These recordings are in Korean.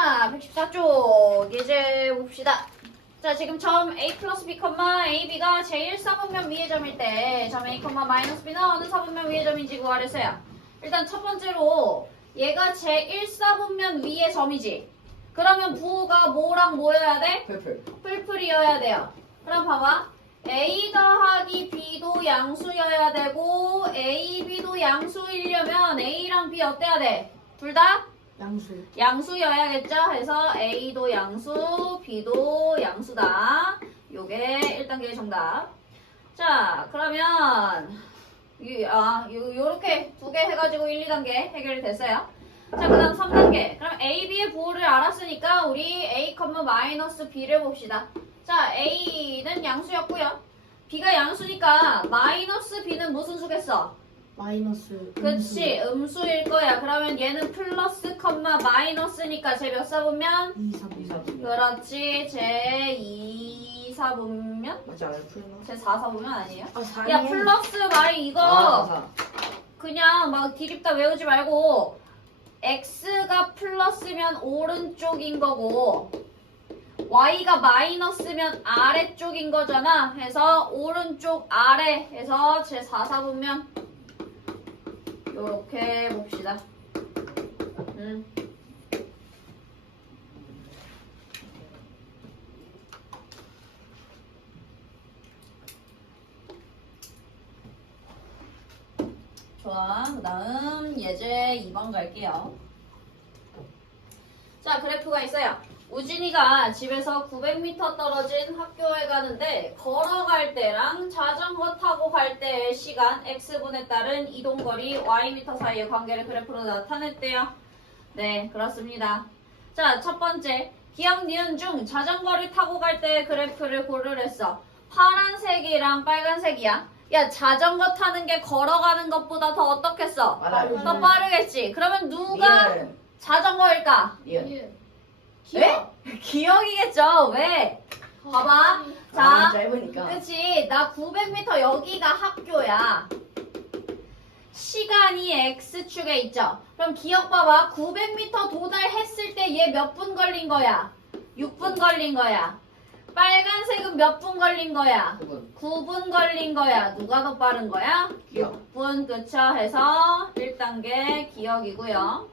자, 114쪽 예제 봅시다. 자, 지금 점 a 플러스 b, a, b가 제1사분면 위의 점일 때 점 a, 마이너스 b는 어느 사분면 위의 점인지 구하랬어요. 일단 첫 번째로 얘가 제1사분면 위의 점이지. 그러면 부호가 뭐랑 뭐여야 돼? 풀풀이어야 돼요. 그럼 봐봐. a 더하기 b도 양수여야 되고 a, b도 양수이려면 a랑 b 어때야 돼? 둘 다? 양수여야겠죠? 해서 A도 양수, B도 양수다. 요게 1단계의 정답. 자, 그러면 요렇게 두 개 해가지고 1, 2단계 해결이 됐어요. 자, 그 다음 3단계. 그럼 A, B의 부호를 알았으니까 우리 A, 마이너스 B를 봅시다. 자, A는 양수였고요. B가 양수니까 마이너스 B는 무슨 수겠어? 마이너스. 그치, 음수일 거야. 그러면 얘는 플러스, 마이너스니까 제 몇 사분면? 2사분면. 그렇지, 제 2사분면? 맞지 않아요? 풀면? 제 4사분면 아니에요? 아, 4. 야, 플러스 마이 이거 그냥 막 디립다 외우지 말고 x가 플러스면 오른쪽인 거고 y가 마이너스면 아래쪽인 거잖아. 해서 오른쪽 아래 해서 제 4사분면 요렇게 봅시다. 좋아. 그 다음 예제 2번 갈게요. 자, 그래프가 있어요. 우진이가 집에서 900m 떨어진 학교에 가는데 걸어갈 때랑 자전거 타고 갈 때의 시간 x분에 따른 이동거리 ym 사이의 관계를 그래프로 나타냈대요. 네, 그렇습니다. 자, 첫 번째 기억 니은 중 자전거를 타고 갈 때의 그래프를 고르랬어. 파란색이랑 빨간색이야. 야, 자전거 타는 게 걸어가는 것보다 더 어떻겠어? 더 빠르겠지. 그러면 누가 자전거일까? 왜? 기억이겠죠. 왜? 봐봐. 자, 짧으니까. 그치. 나 900m 여기가 학교야. 시간이 x축에 있죠. 그럼 기억 봐봐. 900m 도달했을 때 얘 몇 분 걸린 거야? 6분 걸린 거야. 빨간색은 몇 분 걸린 거야? 9분 걸린 거야. 누가 더 빠른 거야? 기억. 6분. 그쵸? 해서 1단계 기억이고요.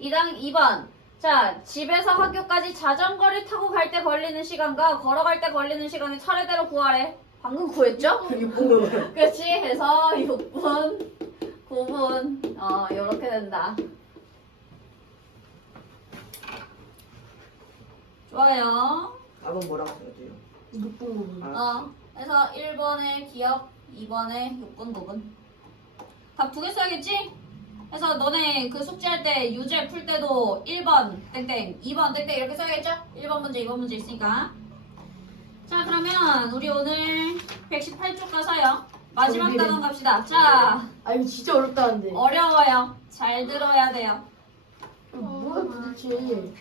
2번. 자, 집에서 학교까지 자전거를 타고 갈 때 걸리는 시간과 걸어갈 때 걸리는 시간을 차례대로 구하래. 방금 구했죠? 6분. 그치? 해서 6분, 9분, 요렇게 된다. 좋아요. 답은 뭐라고 써야돼요? 6분 9분. 그래서 1번에 기억, 2번에 6분, 9분. 답 두 개 써야겠지? 그래서 너네 그 숙제할 때 유제 풀 때도 1번 땡땡, 2번 땡땡 이렇게 써야겠죠? 1번 문제, 2번 문제 있으니까. 자, 그러면 우리 오늘 118쪽 가서요. 마지막 단원 갑시다. 자, 아, 이거 진짜 어렵다는데. 어려워요. 잘 들어야 돼요. 뭐야 도대체.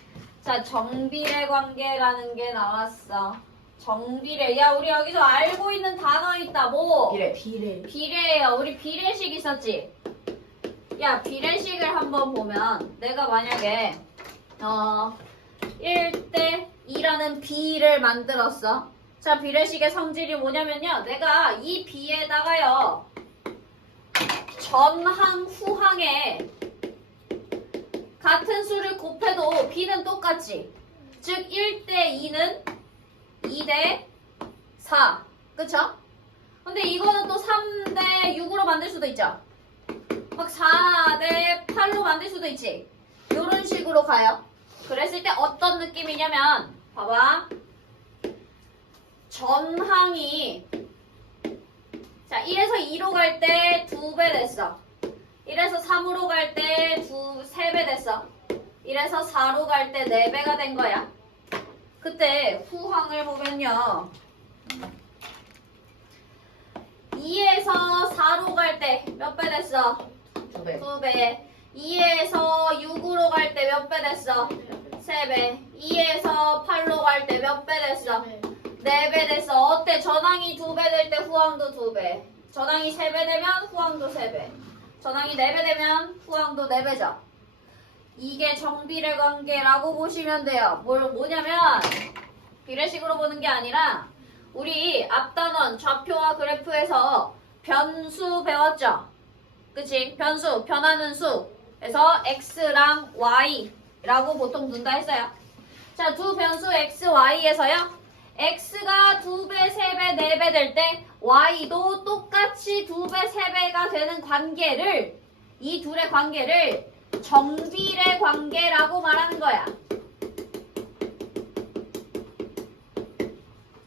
자, 정비례 관계라는 게 나왔어. 정비례. 야, 우리 여기서 알고 있는 단어 있다. 뭐? 비례. 비례예요. 우리 비례식 있었지? 야, 비례식을 한번 보면 내가 만약에 1대 2라는 비를 만들었어. 자, 비례식의 성질이 뭐냐면요. 내가 이 비에다가요. 전항, 후항에 같은 수를 곱해도 b는 똑같지. 즉 1대 2는 2대 4. 그쵸? 근데 이거는 또 3대 6으로 만들 수도 있죠. 막 4대 8로 만들 수도 있지. 이런 식으로 가요. 그랬을 때 어떤 느낌이냐면 봐봐. 전항이 자 1에서 2로 갈 때 2배 됐어. 1에서 3으로 갈 때 3배 됐어. 1에서 4로 갈 때 4배가 된 거야. 그때 후항을 보면요. 2에서 4로 갈 때 몇 배 됐어? 2배. 2배. 2에서 6으로 갈 때 몇 배 됐어? 3배. 2에서 8로 갈 때 몇 배 됐어? 4배 됐어. 어때? 전항이 2배 될 때 후항도 2배. 전항이 3배 되면 후항도 3배. 전항이 4배 되면 후항도 4배죠. 이게 정비례 관계라고 보시면 돼요. 뭐냐면 비례식으로 보는 게 아니라 우리 앞단원 좌표와 그래프에서 변수 배웠죠? 그치? 변수, 변하는 수. 그래서 x랑 y라고 보통 둔다 했어요. 자, 두 변수 x, y에서요. x가 2배, 3배, 4배 될 때 y도 똑같이 2배, 3배가 되는 관계를 이 둘의 관계를 정비례 관계라고 말하는 거야.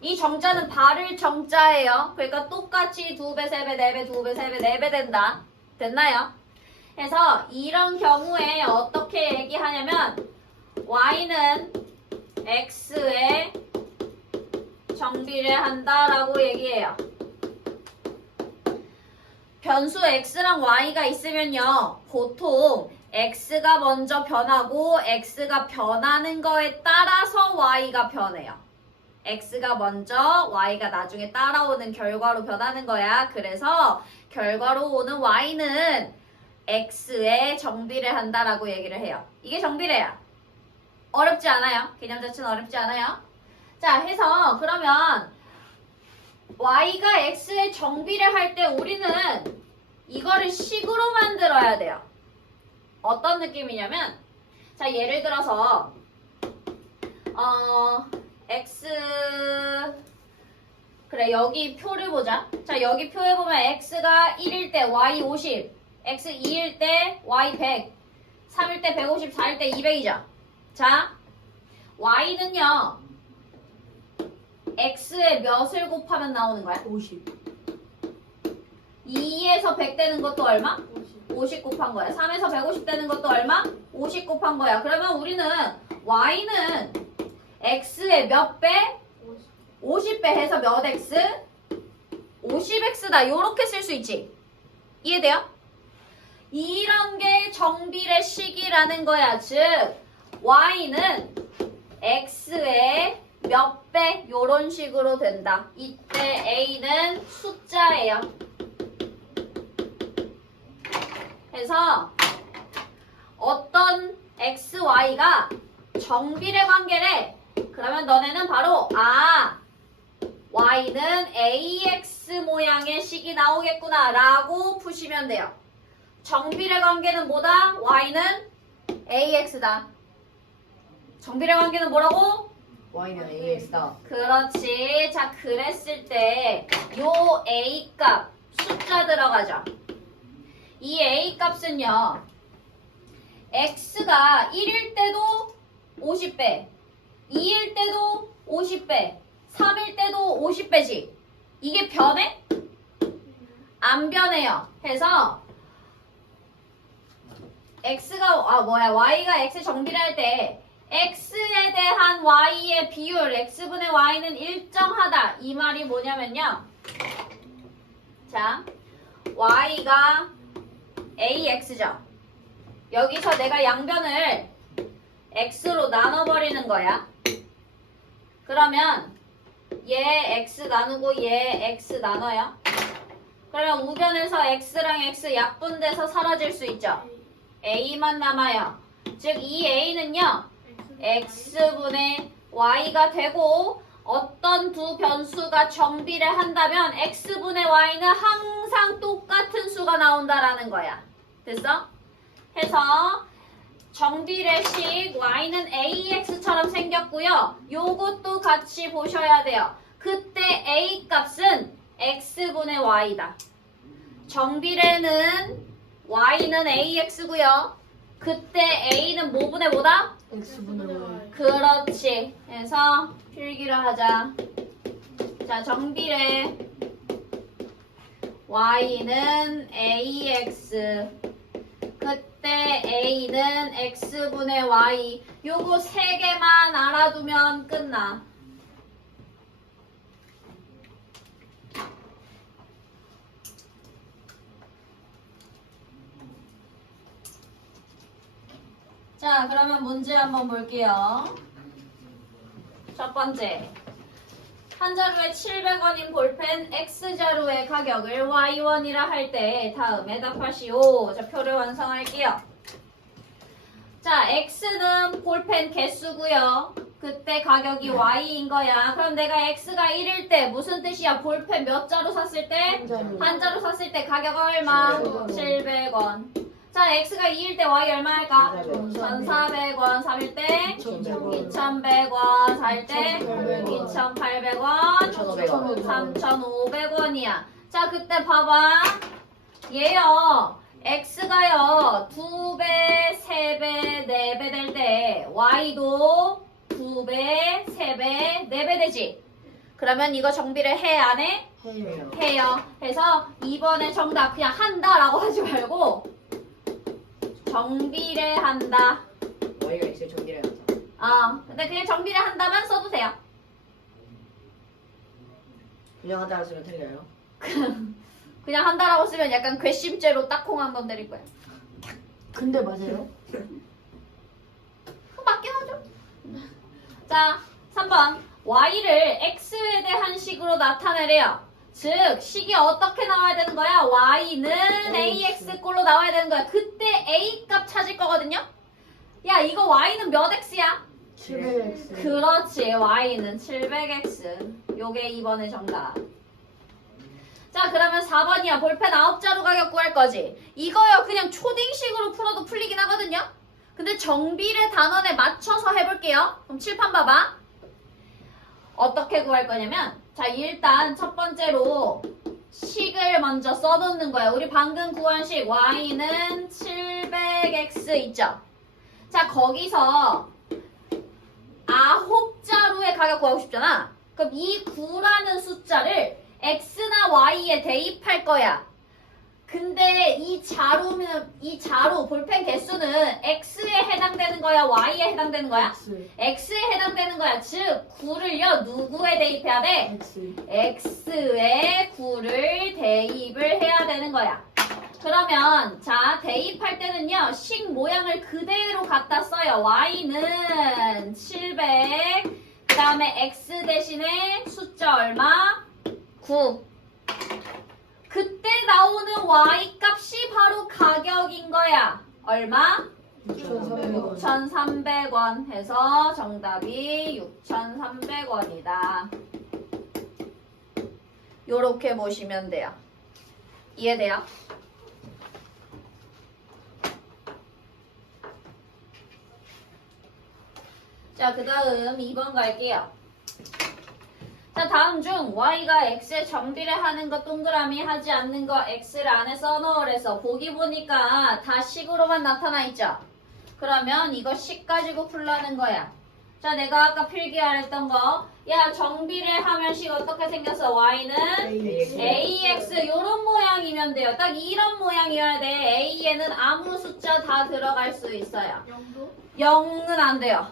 이 정자는 발을 정자예요. 그러니까 똑같이 2배, 3배, 4배, 2배, 3배, 4배 된다. 됐나요? 그래서 이런 경우에 어떻게 얘기하냐면 y는 x에 정비례 한다라고 얘기해요. 변수 x랑 y가 있으면요. 보통 x가 먼저 변하고 x가 변하는 거에 따라서 y가 변해요. x가 먼저 y가 나중에 따라오는 결과로 변하는 거야. 그래서 결과로 오는 y는 x에 정비례 한다라고 얘기를 해요. 이게 정비례야. 어렵지 않아요. 개념 자체는 어렵지 않아요. 자, 해서 그러면 y가 x에 정비례 할 때 우리는 이거를 식으로 만들어야 돼요. 어떤 느낌이냐면 자, 예를 들어서 x 그래 여기 표를 보자. 자, 여기 표에 보면 x가 1일 때 y 50, x 2일 때 y 100, 3일 때 150, 4일 때 200이죠. 자, y는요 x에 몇을 곱하면 나오는 거야? 50. 2에서 100 되는 것도 얼마? 50 곱한 거야. 3에서 150 되는 것도 얼마? 50 곱한 거야. 그러면 우리는 y는 x의 몇 배? 50배 해서 몇 x? 50x다. 요렇게 쓸 수 있지. 이해돼요? 이런 게 정비례 식이라는 거야. 즉 y는 x의 몇 배? 요런 식으로 된다. 이때 a는 숫자예요. 그래서 어떤 x, y가 정비례 관계래. 그러면 너네는 바로 y는 ax 모양의 식이 나오겠구나 라고 푸시면 돼요. 정비례 관계는 뭐다? y는 ax다. 정비례 관계는 뭐라고? y는 ax다. 그렇지. 자, 그랬을 때 요 a 값 숫자 들어가죠. 이 a 값은요. x가 1일 때도 50배, 2일 때도 50배, 3일 때도 50배지. 이게 변해? 안 변해요. 해서 y가 x 정비례할 때 x에 대한 y의 비율, x분의 y는 일정하다. 이 말이 뭐냐면요. 자, y가 ax죠. 여기서 내가 양변을 x로 나눠버리는 거야. 그러면 얘 x 나누고 얘 x 나눠요. 그러면 우변에서 x랑 x 약분돼서 사라질 수 있죠. a만 남아요. 즉 이 a는요. x분의 y가 되고 어떤 두 변수가 정비례 한다면 x분의 y는 항상 똑같은 수가 나온다라는 거야. 됐어? 해서 정비례식 y는 ax처럼 생겼고요. 요것도 같이 보셔야 돼요. 그때 a 값은 x분의 y다. 정비례는 y는 ax고요. 그때 a는 뭐분의 뭐다? x분의 y. 그렇지. 그래서 필기를 하자. 자, 정비례 y는 ax 그때 a는 x분의 y 요거 세 개만 알아두면 끝나. 자, 그러면 문제 한번 볼게요. 첫 번째. 한 자루에 700원인 볼펜 X자루의 가격을 Y1이라 할 때 다음에 답하시오. 자, 표를 완성할게요. 자, x는 볼펜 개수고요. 그때 가격이 y인 거야. 그럼 내가 x가 1일 때 무슨 뜻이야? 볼펜 몇 자루 샀을 때? 한 자루 샀을 때 가격 얼마? 700원. 자, x가 2일 때 y 얼마일까? 1,400원. 3일 때? 2,100원. 4일 때? 2,800원. 3,500원이야. 자, 그때 봐봐. 얘요. x가요. 2배, 3배, 4배 될 때 y도 2배, 3배, 4배 되지? 그러면 이거 정비를 해, 안 해? 해요. 해요. 해서 2번에 정답 그냥 한다라고 하지 말고 정비를 한다. Y가 X를 정리를 하자. 근데 그냥 정비를 한다만 써도 돼요. 그냥 하다 쓰면 틀려요. 그냥 한다라고 쓰면 약간 괘씸죄로 딱콩 한 번 내릴 거야. 근데 맞아요? 맞긴 하죠. 자, 3번. y를 x에 대한 식으로 나타내래요. 즉, 식이 어떻게 나와야 되는 거야? y는 ax꼴로 나와야 되는 거야. 그때 a 값 찾을 거거든요. 야, 이거 y는 몇 x야? 700X. 그렇지. y는 700x. 요게 2번의 정답. 자, 그러면 4번이야. 볼펜 9자루 가격 구할 거지. 이거요. 그냥 초딩식으로 풀어도 풀리긴 하거든요. 근데 정비례 단원에 맞춰서 해볼게요. 그럼 칠판 봐봐. 어떻게 구할 거냐면, 자, 일단 첫 번째로 식을 먼저 써놓는 거야. 우리 방금 구한 식 y는 700x 있죠? 자, 거기서 9자루의 가격 구하고 싶잖아. 그럼 이 9라는 숫자를 x나 y에 대입할 거야. 근데 이 자루 볼펜 개수는 x에 해당되는 거야, y에 해당되는 거야? X. x에 해당되는 거야. 즉 9를요 누구에 대입해야 돼? X. x에 9를 대입을 해야 되는 거야. 그러면 자, 대입할 때는요 식 모양을 그대로 갖다 써요. y는 700, 그 다음에 x 대신에 숫자 얼마? 9. 그때 나오는 y 값이 바로 가격인 거야. 얼마? 6,300원. 6,300원 해서 정답이 6,300원이다. 요렇게 보시면 돼요. 이해돼요? 자, 그 다음 2번 갈게요. 자, 다음 중 y가 x에 정비를 하는 거 동그라미 하지 않는 거 x를 안에 써놓으래서 보기 보니까 다 식으로만 나타나 있죠? 그러면 이거 식 가지고 풀라는 거야. 자, 내가 아까 필기할 했던 거. 야, 정비를 하면 식 어떻게 생겼어? y는 ax 요런 모양이면 돼요. 딱 이런 모양이어야 돼. a에는 아무 숫자 다 들어갈 수 있어요. 0은 안 돼요.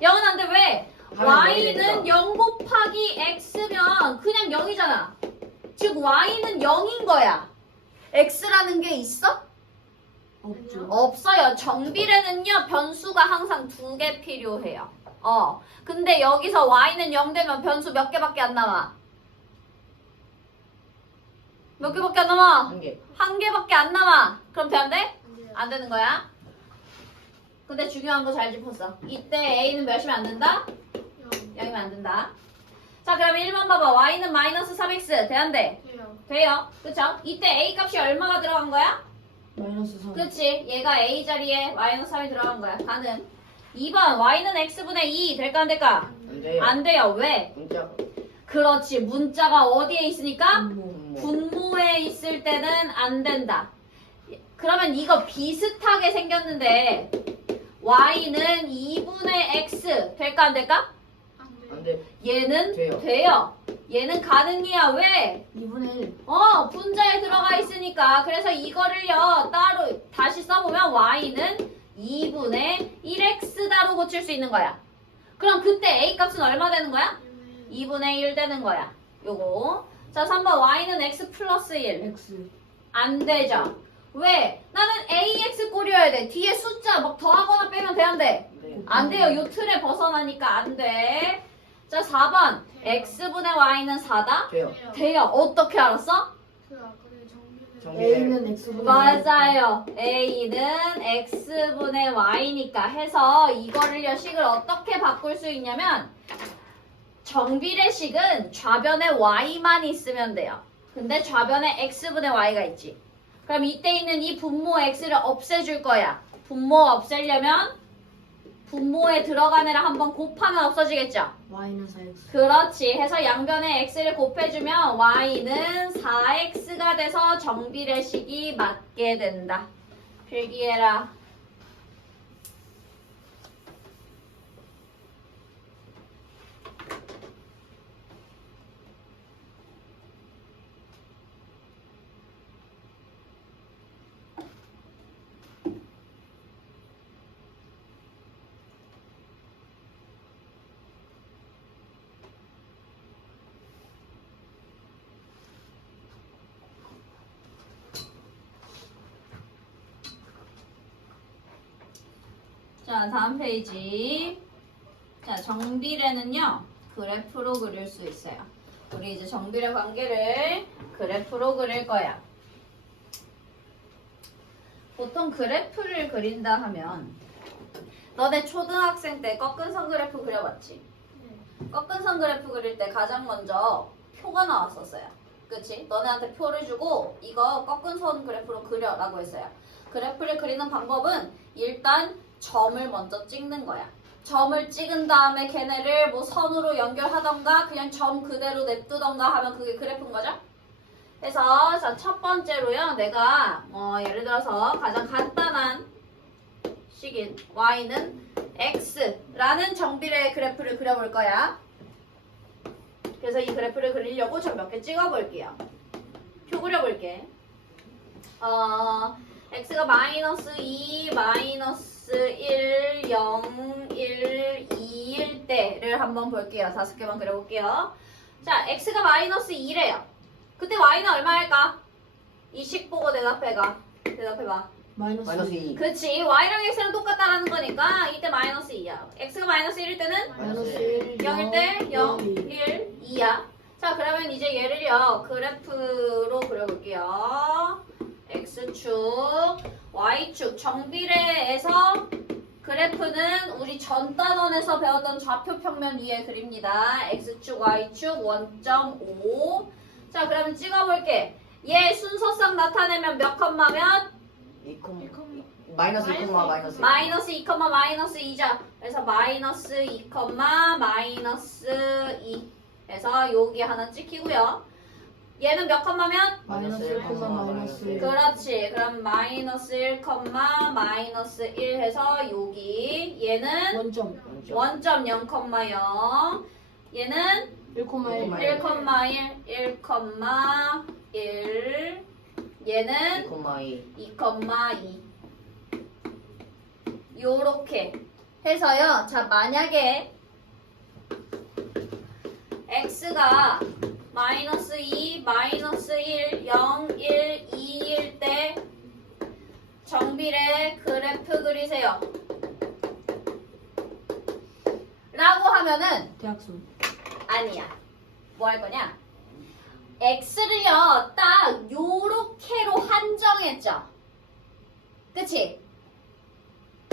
0은 안 돼. 왜? y는 0 곱하기 x면 그냥 0이잖아. 즉 y는 0인 거야. x라는 게 있어? 없죠. 없어요. 정비례는요 변수가 항상 2개 필요해요. 근데 여기서 y는 0 되면 변수 몇 개밖에 안 남아? 몇 개밖에 안 남아? 한 개. 한 개밖에 안 남아. 그럼 돼 안 돼? 안 되는 거야. 근데 중요한 거 잘 짚었어. 이때 a는 몇이면 안 된다? 0이면 안 된다. 자, 그럼 1번 봐봐. y는 마이너스 3x. 돼 안 돼? 돼요. 그쵸? 이때 a 값이 얼마가 들어간 거야? 마이너스 3. 그치? 얘가 a 자리에 마이너스 3이 들어간 거야. 가능. 2번 y는 x분의 2 될까 안 될까? 안 돼요. 안 돼요. 왜? 문자. 그렇지. 문자가 어디에 있으니까? 분모. 분모에 있을 때는 안 된다. 그러면 이거 비슷하게 생겼는데 y는 2분의 x 될까 안 될까? 안 돼. 얘는 돼요. 돼요. 얘는 가능이야. 왜? 2분의 1. 분자에 들어가 있으니까. 그래서 이거를요 따로 다시 써보면 y는 2분의 1x다로 고칠 수 있는 거야. 그럼 그때 a 값은 얼마 되는 거야? 2분의 1 되는 거야. 요거. 자, 3번 y는 x 플러스 1. X. 안 되죠. 왜? 나는 ax 꼴이어야 돼. 뒤에 숫자 막 더하거나 빼면 돼 안 돼? 안 돼요. 요 틀에 벗어나니까 안 돼. 자, 4번 x분의 y는 4다? 돼요. 돼요. 어떻게 알았어? A는 X분의 맞아요. A는 X분의 Y니까 해서 이거를요 식을 어떻게 바꿀 수 있냐면 정비례 식은 좌변에 Y만 있으면 돼요. 근데 좌변에 X분의 Y가 있지. 그럼 이때 있는 이 분모 X를 없애줄 거야. 분모 없애려면 분모에 들어간 애랑 한번 곱하면 없어지겠죠? Y는 4X. 그렇지. 해서 양변에 x를 곱해주면 y는 4x가 돼서 정비례식이 맞게 된다. 필기해라. 자, 다음 페이지. 자, 정비례는요, 그래프로 그릴 수 있어요. 우리 이제 정비례 관계를 그래프로 그릴 거야. 보통 그래프를 그린다 하면, 너네 초등학생 때 꺾은선 그래프 그려봤지? 꺾은선 그래프 그릴 때 가장 먼저 표가 나왔었어요. 그치? 너네한테 표를 주고, 이거 꺾은선 그래프로 그려라고 했어요. 그래프를 그리는 방법은 일단 점을 먼저 찍는 거야. 점을 찍은 다음에 걔네를 뭐 선으로 연결하던가 그냥 점 그대로 냅두던가 하면 그게 그래프인 거죠? 그래서 자, 첫 번째로요. 내가 예를 들어서 가장 간단한 식인 y는 x라는 정비례 그래프를 그려볼 거야. 그래서 이 그래프를 그리려고 저 몇 개 찍어볼게요. 표 그려볼게. x가 마이너스 2, 마이너스 1, 0, 1, 2일 때를 한번 볼게요. 5개만 그려볼게요. 자, x가 마이너스 2래요. 그때 y는 얼마일까? 이 식 보고 대답해봐. 마이너스 2. 그치. y랑 x랑 똑같다라는 거니까 이때 마이너스 2야. x가 마이너스 1일 때는 마이너스 1, 0일 때 0, 1. 1, 2야. 자, 그러면 이제 얘를요. 그래프로 그려볼게요. x축, y축, 정비례에서 그래프는 우리 전 단원에서 배웠던 좌표 평면 위에 그립니다. x축, y축, 원점 5. 자, 그러면 찍어볼게. 얘 순서상 나타내면 몇 컴마면? 2, 마이너스 2, 마이너스 2. 마이너스 2, 마이너스 2죠. 그래서 마이너스 2, 마이너스 2. 그래서 여기 하나 찍히고요. 얘는 몇 컴마면? 마이너스 1, 마이너스 1. 그렇지. 그럼 마이너스 1, 마이너스 1 해서 여기 얘는 원점. 원점 0, 0. 얘는 1, 1. 1, 1. 얘는 2, 2,2. 요렇게 해서요. 자, 만약에 x가 마이너스 2, 마이너스 1, 0, 1, 2일 때 정비례 그래프 그리세요. 라고 하면은 대학수. 아니야. 뭐 할 거냐? x를요 딱 요렇게로 한정했죠. 그치?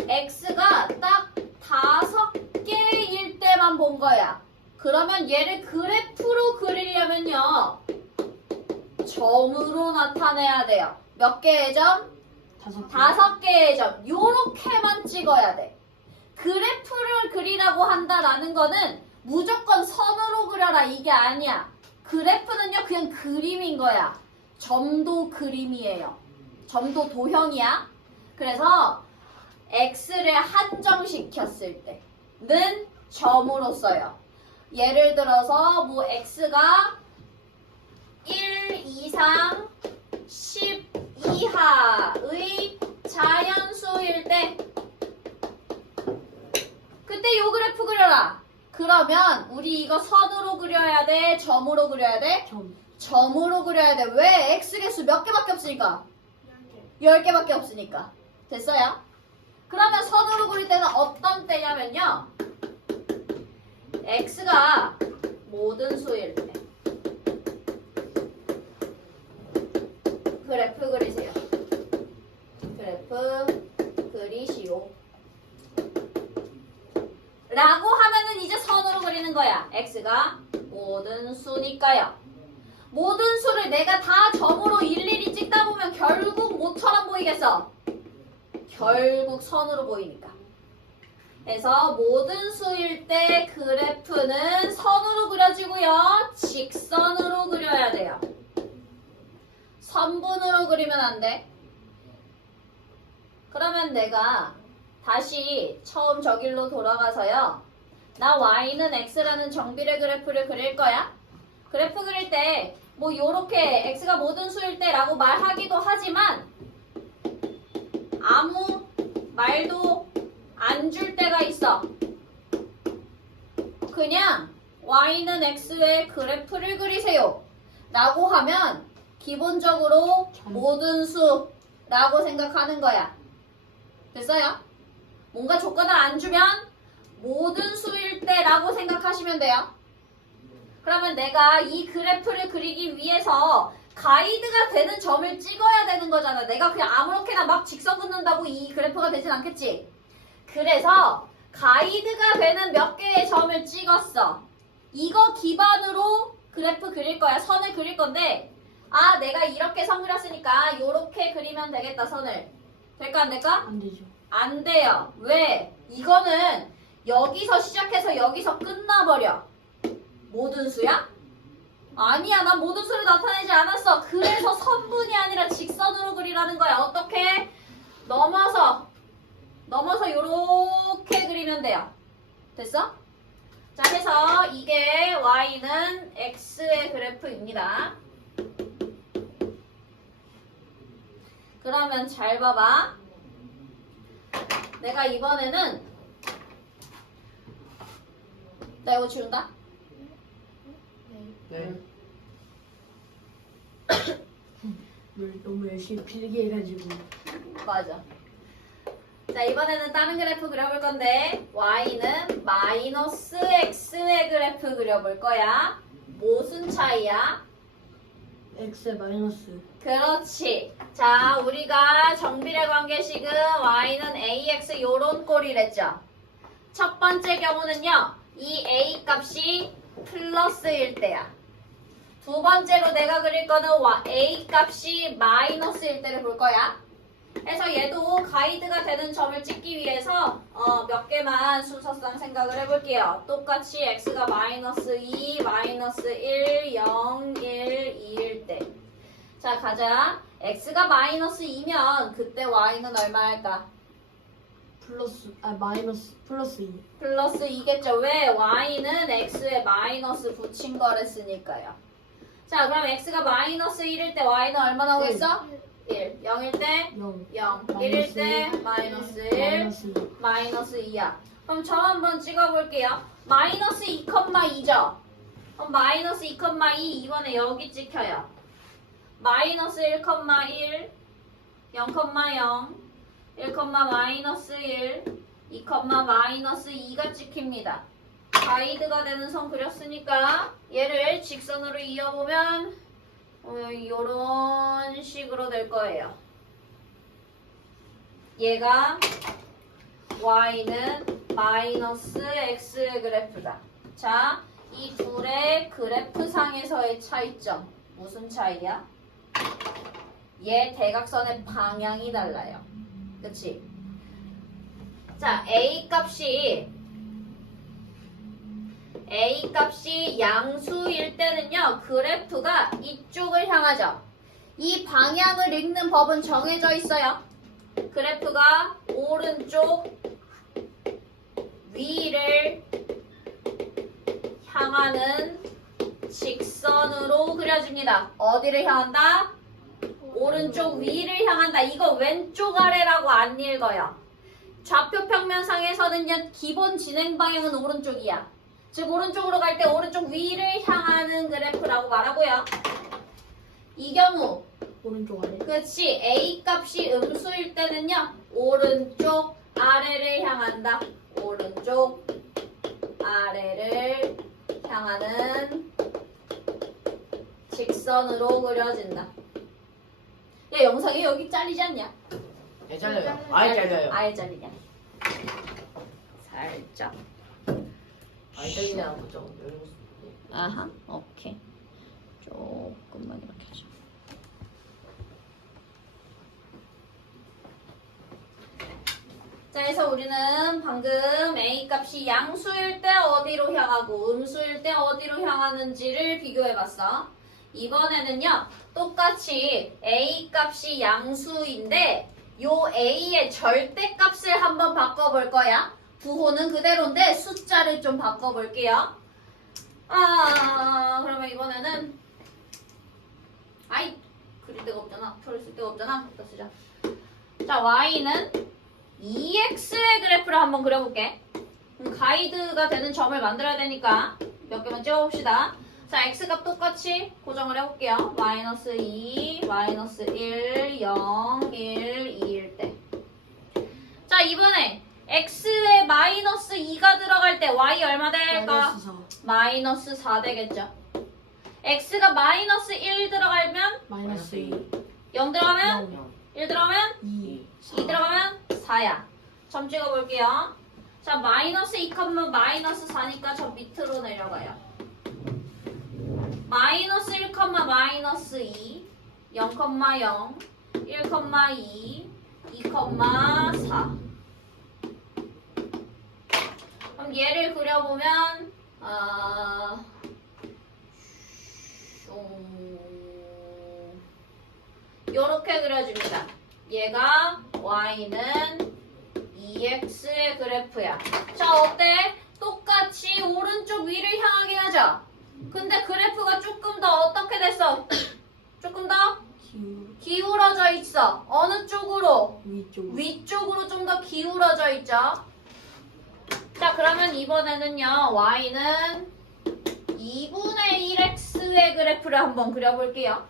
x가 딱 5개일 때만 본 거야. 그러면 얘를 그래프로 그리려면요 점으로 나타내야 돼요. 몇 개의 점? 5개의 점. 요렇게만 찍어야 돼. 그래프를 그리라고 한다라는 거는 무조건 선으로 그려라 이게 아니야. 그래프는요 그냥 그림인 거야. 점도 그림이에요. 점도 도형이야. 그래서 x를 한정시켰을 때는 점으로 써요. 예를 들어서 뭐 x가 1 이상 10 이하의 자연수일 때 그때 요 그래프 그려라. 그러면 우리 이거 선으로 그려야 돼? 점으로 그려야 돼? 점. 점으로 그려야 돼. 왜? x개수 몇 개밖에 없으니까? 10개밖에 없으니까. 됐어요? 그러면 선으로 그릴 때는 어떤 때냐면요. x가 모든 수일 때. 그래프 그리세요. 그래프 그리시오. 라고 하면은 이제 선으로 그리는 거야. x가 모든 수니까요. 모든 수를 내가 다 점으로 일일이 찍다 보면 결국 뭐처럼 보이겠어? 결국 선으로 보이니까. 그래서 모든 수일 때 그래프는 선으로 그려지고요. 직선으로 그려야 돼요. 선분으로 그리면 안 돼. 그러면 내가 다시 처음 저 길로 돌아가서요. 나 y는 x라는 정비례 그래프를 그릴 거야. 그래프 그릴 때 뭐 요렇게 x가 모든 수일 때라고 말하기도 하지만 아무 말도 안 줄 때가 있어. 그냥 y는 x의 그래프를 그리세요 라고 하면 기본적으로 모든 수라고 생각하는 거야. 됐어요? 뭔가 조건을 안 주면 모든 수일 때라고 생각하시면 돼요. 그러면 내가 이 그래프를 그리기 위해서 가이드가 되는 점을 찍어야 되는 거잖아. 내가 그냥 아무렇게나 막 직선 긋는다고 이 그래프가 되진 않겠지. 그래서 가이드가 되는 몇 개의 점을 찍었어. 이거 기반으로 그래프 그릴 거야. 선을 그릴 건데 아 내가 이렇게 선 그렸으니까 이렇게 그리면 되겠다. 선을. 될까 안 될까? 안 되죠. 안 돼요. 왜? 이거는 여기서 시작해서 여기서 끝나버려. 모든 수야? 아니야. 난 모든 수를 나타내지 않았어. 그래서 선분이 아니라 직선으로 그리라는 거야. 어떻게? 넘어서 요렇게 그리면 돼요. 됐어? 자, 해서 이게 y는 x의 그래프입니다. 그러면 잘 봐봐. 내가 이번에는 나 이거 지운다? 네. 물 너무 열심히 필기 해가지고. 맞아. 자, 이번에는 다른 그래프 그려볼 건데 y는 마이너스 x의 그래프 그려볼 거야. 무슨 차이야? X에 마이너스. 그렇지. 자, 우리가 정비례 관계식은 y는 ax 요런 꼴이랬죠. 첫 번째 경우는요. 이 a 값이 플러스일 때야. 두 번째로 내가 그릴 거는 a 값이 마이너스일 때를 볼 거야. 그래서 얘도 가이드가 되는 점을 찍기 위해서 몇 개만 순서상 생각을 해볼게요. 똑같이 x가 마이너스 2, 마이너스 1, 0, 1, 2일 때. 자, 가자. x가 마이너스 2면 그때 y는 얼마일까? 마이너스 플러스 2. 플러스 2겠죠. 왜? y는 x에 마이너스 붙인 거랬으니까요. 자, 그럼 x가 마이너스 1일 때 y는 얼마 나오겠어? 1. 0일 때 0. 0. 1일 때 마이너스 1. 마이너스 2. 마이너스 2야. 그럼 점 한번 찍어볼게요. 마이너스 2,2죠? 그럼 마이너스 2,2 이번에 여기 찍혀요. 마이너스 1,1, 0,0, 1, 마이너스 1, 2, 마이너스 2가 찍힙니다. 가이드가 되는 선 그렸으니까 얘를 직선으로 이어보면 이런 식으로 될 거예요. 얘가 y는 마이너스 x의 그래프다. 자, 이 둘의 그래프상에서의 차이점. 무슨 차이야? 얘 대각선의 방향이 달라요. 그치? 자, a 값이 양수일 때는요, 그래프가 이쪽을 향하죠. 이 방향을 읽는 법은 정해져 있어요. 그래프가 오른쪽 위를 향하는 직선으로 그려집니다. 어디를 향한다? 오른쪽 위를 향한다. 이거 왼쪽 아래라고 안 읽어요. 좌표 평면상에서는요, 기본 진행 방향은 오른쪽이야. 즉 오른쪽으로 갈 때 오른쪽 위를 향하는 그래프라고 말하고요. 이 경우 오른쪽 아래. 그렇지. a 값이 음수일 때는요, 오른쪽 아래를 향한다. 오른쪽 아래를 향하는 직선으로 그려진다. 야 영상이 여기 잘리지 않냐? 네, 잘려요. 아예 잘려요. 아예 잘리냐? 살짝. 아예 잘리냐 보죠. 아하, 오케이. 조금만 이렇게 하죠. 자, 그래서 우리는 방금 A 값이 양수일 때 어디로 향하고 음수일 때 어디로 향하는지를 비교해봤어. 이번에는요, 똑같이 A 값이 양수인데 요 A의 절대값을 한번 바꿔볼 거야. 부호는 그대로인데 숫자를 좀 바꿔볼게요. 그러면 이번에는 아이, 그릴 데가 없잖아. 풀을 쓸 데가 없잖아. 이따 쓰자. 자, Y는 2x의 그래프를 한번 그려볼게. 가이드가 되는 점을 만들어야 되니까 몇 개만 찍어봅시다. 자, x값 똑같이 고정을 해볼게요. 마이너스 2, 마이너스 1, 0, 1, 2일 때. 자, 이번에 x에 마이너스 2가 들어갈 때 y 얼마 될까? 마이너스 4 되겠죠. x가 마이너스 1 들어가면 마이너스 2. 0 들어가면 0. 1 들어가면 2. 2 들어가면 4야. 점 찍어볼게요. 자, 마이너스 2, 마이너스 4니까 저 밑으로 내려가요. 마이너스 1, 마이너스 2, 0, 0, 1, 2, 2, 4. 그럼 얘를 그려보면 요렇게 그려집니다. 얘가 y는 2x의 그래프야. 자, 어때? 똑같이 오른쪽 위를 향하긴 하죠? 근데 그래프가 조금 더 어떻게 됐어? 조금 더 기울어져 있어. 어느 쪽으로? 위쪽. 위쪽으로 좀 더 기울어져 있죠? 자, 그러면 이번에는요, y는 2분의 1x의 그래프를 한번 그려볼게요.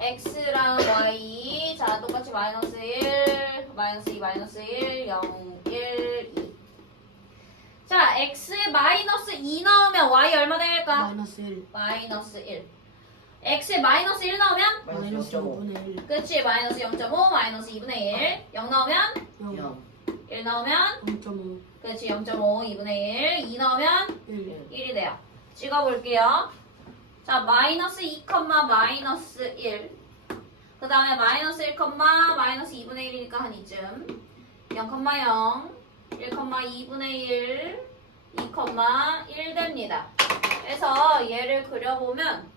x랑 y, 자, 똑같이 마이너스 1, 마이너스 2, 마이너스 1, 0, 1, 2. 자, x에 마이너스 2 나오면 y 얼마 될까? 마이너스 1. 마이너스 1. x에 마이너스 1 나오면? 마이너스 5분의 1. 그치, 마이너스 0.5, 마이너스 2분의 1. 0 나오면? 0. 1 나오면? 0.5. 그치, 0.5, 2분의 1. 2 나오면? 1. 1이 돼요. 찍어볼게요. 자, 마이너스 2, 마이너스 1. 그 다음에 마이너스 1, 마이너스 2분의 1이니까 한 이쯤. 0, 0, 1, 2분의 1, 2, 1 됩니다. 그래서 얘를 그려보면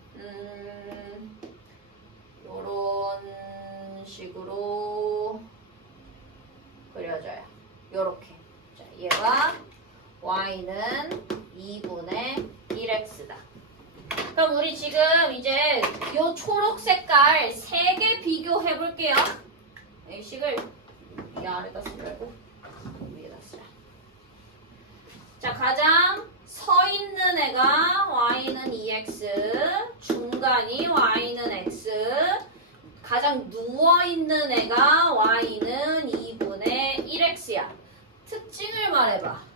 요런 식으로 그려져요. 요렇게. 자, 얘가 y는 2분의 1x다. 그럼 우리 지금 이제 요 초록 색깔 3개 비교해 볼게요. 이 식을 이 아래다 쓰지 말고 위에다 쓰자. 자, 가장 서 있는 애가 y는 2x, 중간이 y는 x, 가장 누워 있는 애가 y는 2분의 1x야. 특징을 말해봐.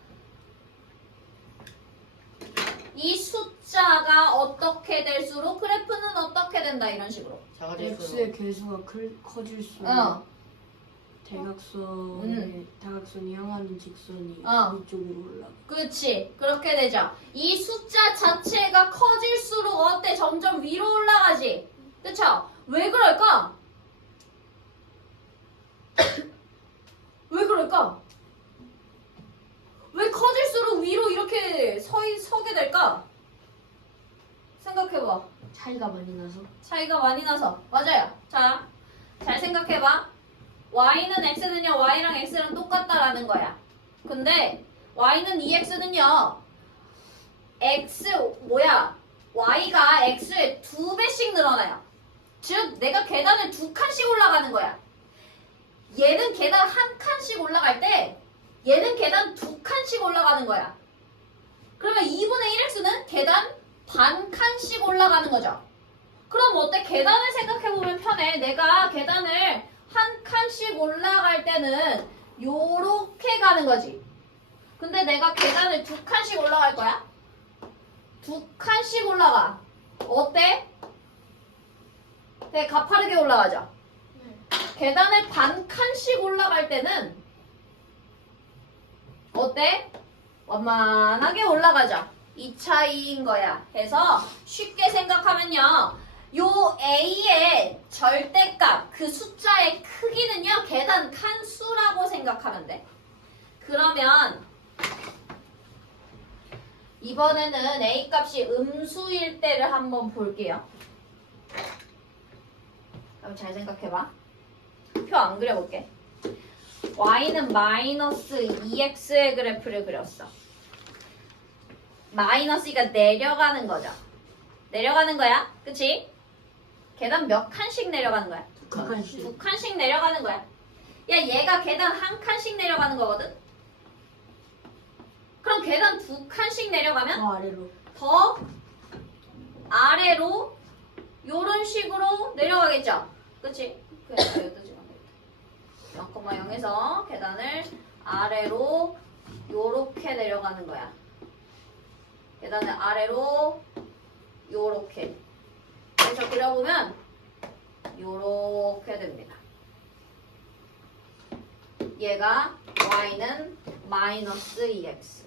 이 숫자가 어떻게 될수록 그래프는 어떻게 된다 이런 식으로. x의 개수가 커질수록 대각선이 향하는 직선이 위쪽으로 올라가. 그치, 그렇게 되죠. 이 숫자 자체가 커질수록 어때? 점점 위로 올라가지. 그쵸? 왜 그럴까? 왜 그럴까? 왜 커질수록 위로 이렇게 서게 될까? 생각해봐. 차이가 많이 나서. 차이가 많이 나서. 맞아요. 자, 잘 생각해봐. y는 x는요, y랑 x랑 똑같다라는 거야. 근데 y는 2x는요, y가 x의 2배씩 늘어나요. 즉, 내가 계단을 2칸씩 올라가는 거야. 얘는 계단 1칸씩 올라갈 때 얘는 계단 2칸씩 올라가는 거야. 그러면 2분의 1x는 계단 반 칸씩 올라가는 거죠. 그럼 어때? 계단을 생각해보면 편해. 내가 계단을 한 칸씩 올라갈 때는 요렇게 가는 거지. 근데 내가 계단을 2칸씩 올라갈 거야. 2칸씩 올라가. 어때? 되게 가파르게 올라가죠. 계단을 반 칸씩 올라갈 때는 어때? 완만하게 올라가죠. 이 차이인 거야. 그래서 쉽게 생각하면요. 요 A의 절대값, 그 숫자의 크기는요. 계단 칸수라고 생각하면 돼. 그러면 이번에는 A 값이 음수일 때를 한번 볼게요. 그럼 잘 생각해봐. 표 안 그려볼게. y는 마이너스 2x의 그래프를 그렸어. 마이너스가 내려가는 거죠. 내려가는 거야. 그치? 계단 몇 칸씩 내려가는 거야? 두 칸씩. 두 칸씩 내려가는 거야. 야, 얘가 계단 한 칸씩 내려가는 거거든? 그럼 계단 두 칸씩 내려가면 더 아래로. 더 아래로 요런 식으로 내려가겠죠? 그치? 그래, 여기다 지금 0,0에서 계단을 아래로 요렇게 내려가는 거야. 계단을 아래로 요렇게. 그래서 그려보면 요렇게 됩니다. 얘가 y는 마이너스 2x.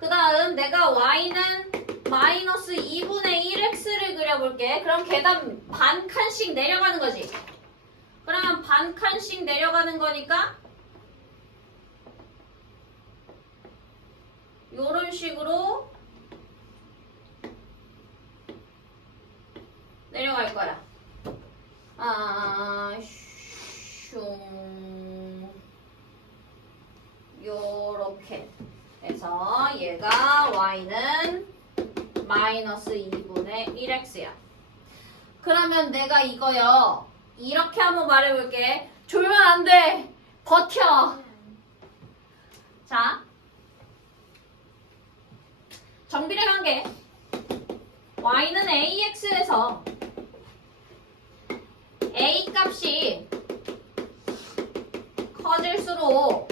그 다음 내가 y는 마이너스 2분의 1x를 그려볼게. 그럼 계단 반 칸씩 내려가는 거지. 그러면 반 칸씩 내려가는 거니까 요런 식으로 내려갈 거야. 요렇게 해서 얘가 y는 마이너스 2분의 1x야. 그러면 내가 이거요 이렇게 한번 말해볼게. 졸면 안 돼. 버텨. 자, 정비례 관계. y는 ax에서 a 값이 커질수록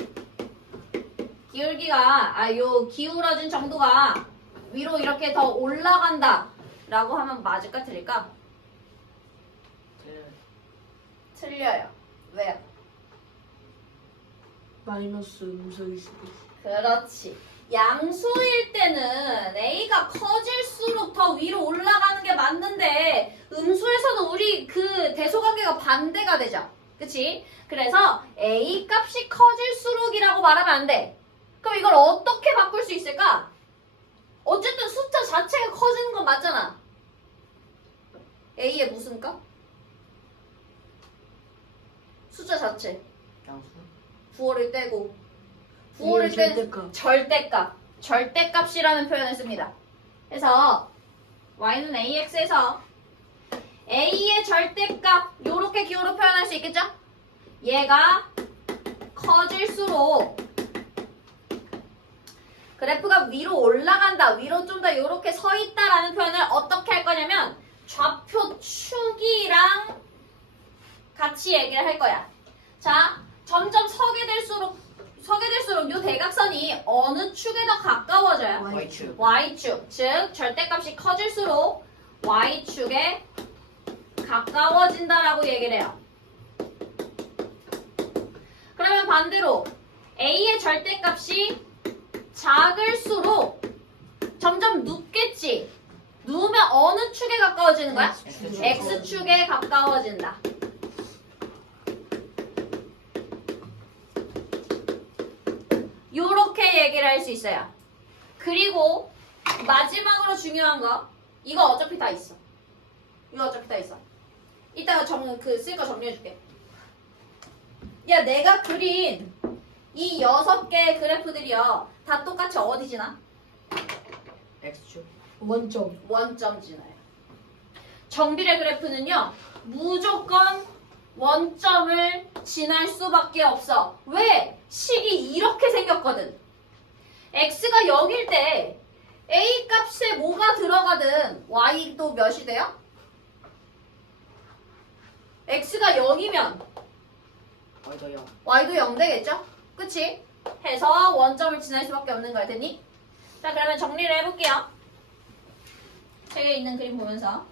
기울기가 요 기울어진 정도가 위로 이렇게 더 올라간다 라고 하면 맞을까 틀릴까? 틀려요. 왜요? 마이너스 음수일 수도 있어. 그렇지. 양수일 때는 A가 커질수록 더 위로 올라가는 게 맞는데 음수에서는 우리 그 대소관계가 반대가 되죠. 그치? 그래서 A 값이 커질수록이라고 말하면 안 돼. 그럼 이걸 어떻게 바꿀 수 있을까? 어쨌든 숫자 자체가 커지는 건 맞잖아. A의 무슨 값? 숫자 자체. 양수. 부호를 떼고 부호를 A의 떼 절대값. 절대값. 절대값이라는 표현을 씁니다. 그래서 y는 ax에서 a의 절대값 요렇게 기호로 표현할 수 있겠죠? 얘가 커질수록 그래프가 위로 올라간다. 위로 좀 더 요렇게 서 있다라는 표현을 어떻게 할 거냐면 좌표 축이랑 같이 얘기를 할 거야. 자, 점점 서게 될수록 요 대각선이 어느 축에 더 가까워져요? Y축. Y축. 즉 절대값이 커질수록 Y축에 가까워진다라고 얘기를 해요. 그러면 반대로 A의 절대값이 작을수록 점점 눕겠지. 누우면 어느 축에 가까워지는 거야? X축. X축에 가까워진다. 요렇게 얘기를 할 수 있어요. 그리고 마지막으로 중요한 거 이거 어차피 다 있어. 이거 어차피 다 있어. 이따가 쓸 거 정리해줄게. 야, 내가 그린 이 6개의 그래프들이요 다 똑같이 어디 지나? X축. 원점. 원점 지나요. 정비례 그래프는요 무조건 원점을 지날 수밖에 없어. 왜? 식이 이렇게 생겼거든. x가 0일 때 a 값에 뭐가 들어가든 y도 몇이 돼요? x가 0이면 Y도 0. y도 0 되겠죠? 그치? 해서 원점을 지날 수밖에 없는 거야. 됐니? 자, 그러면 정리를 해볼게요. 책에 있는 그림 보면서.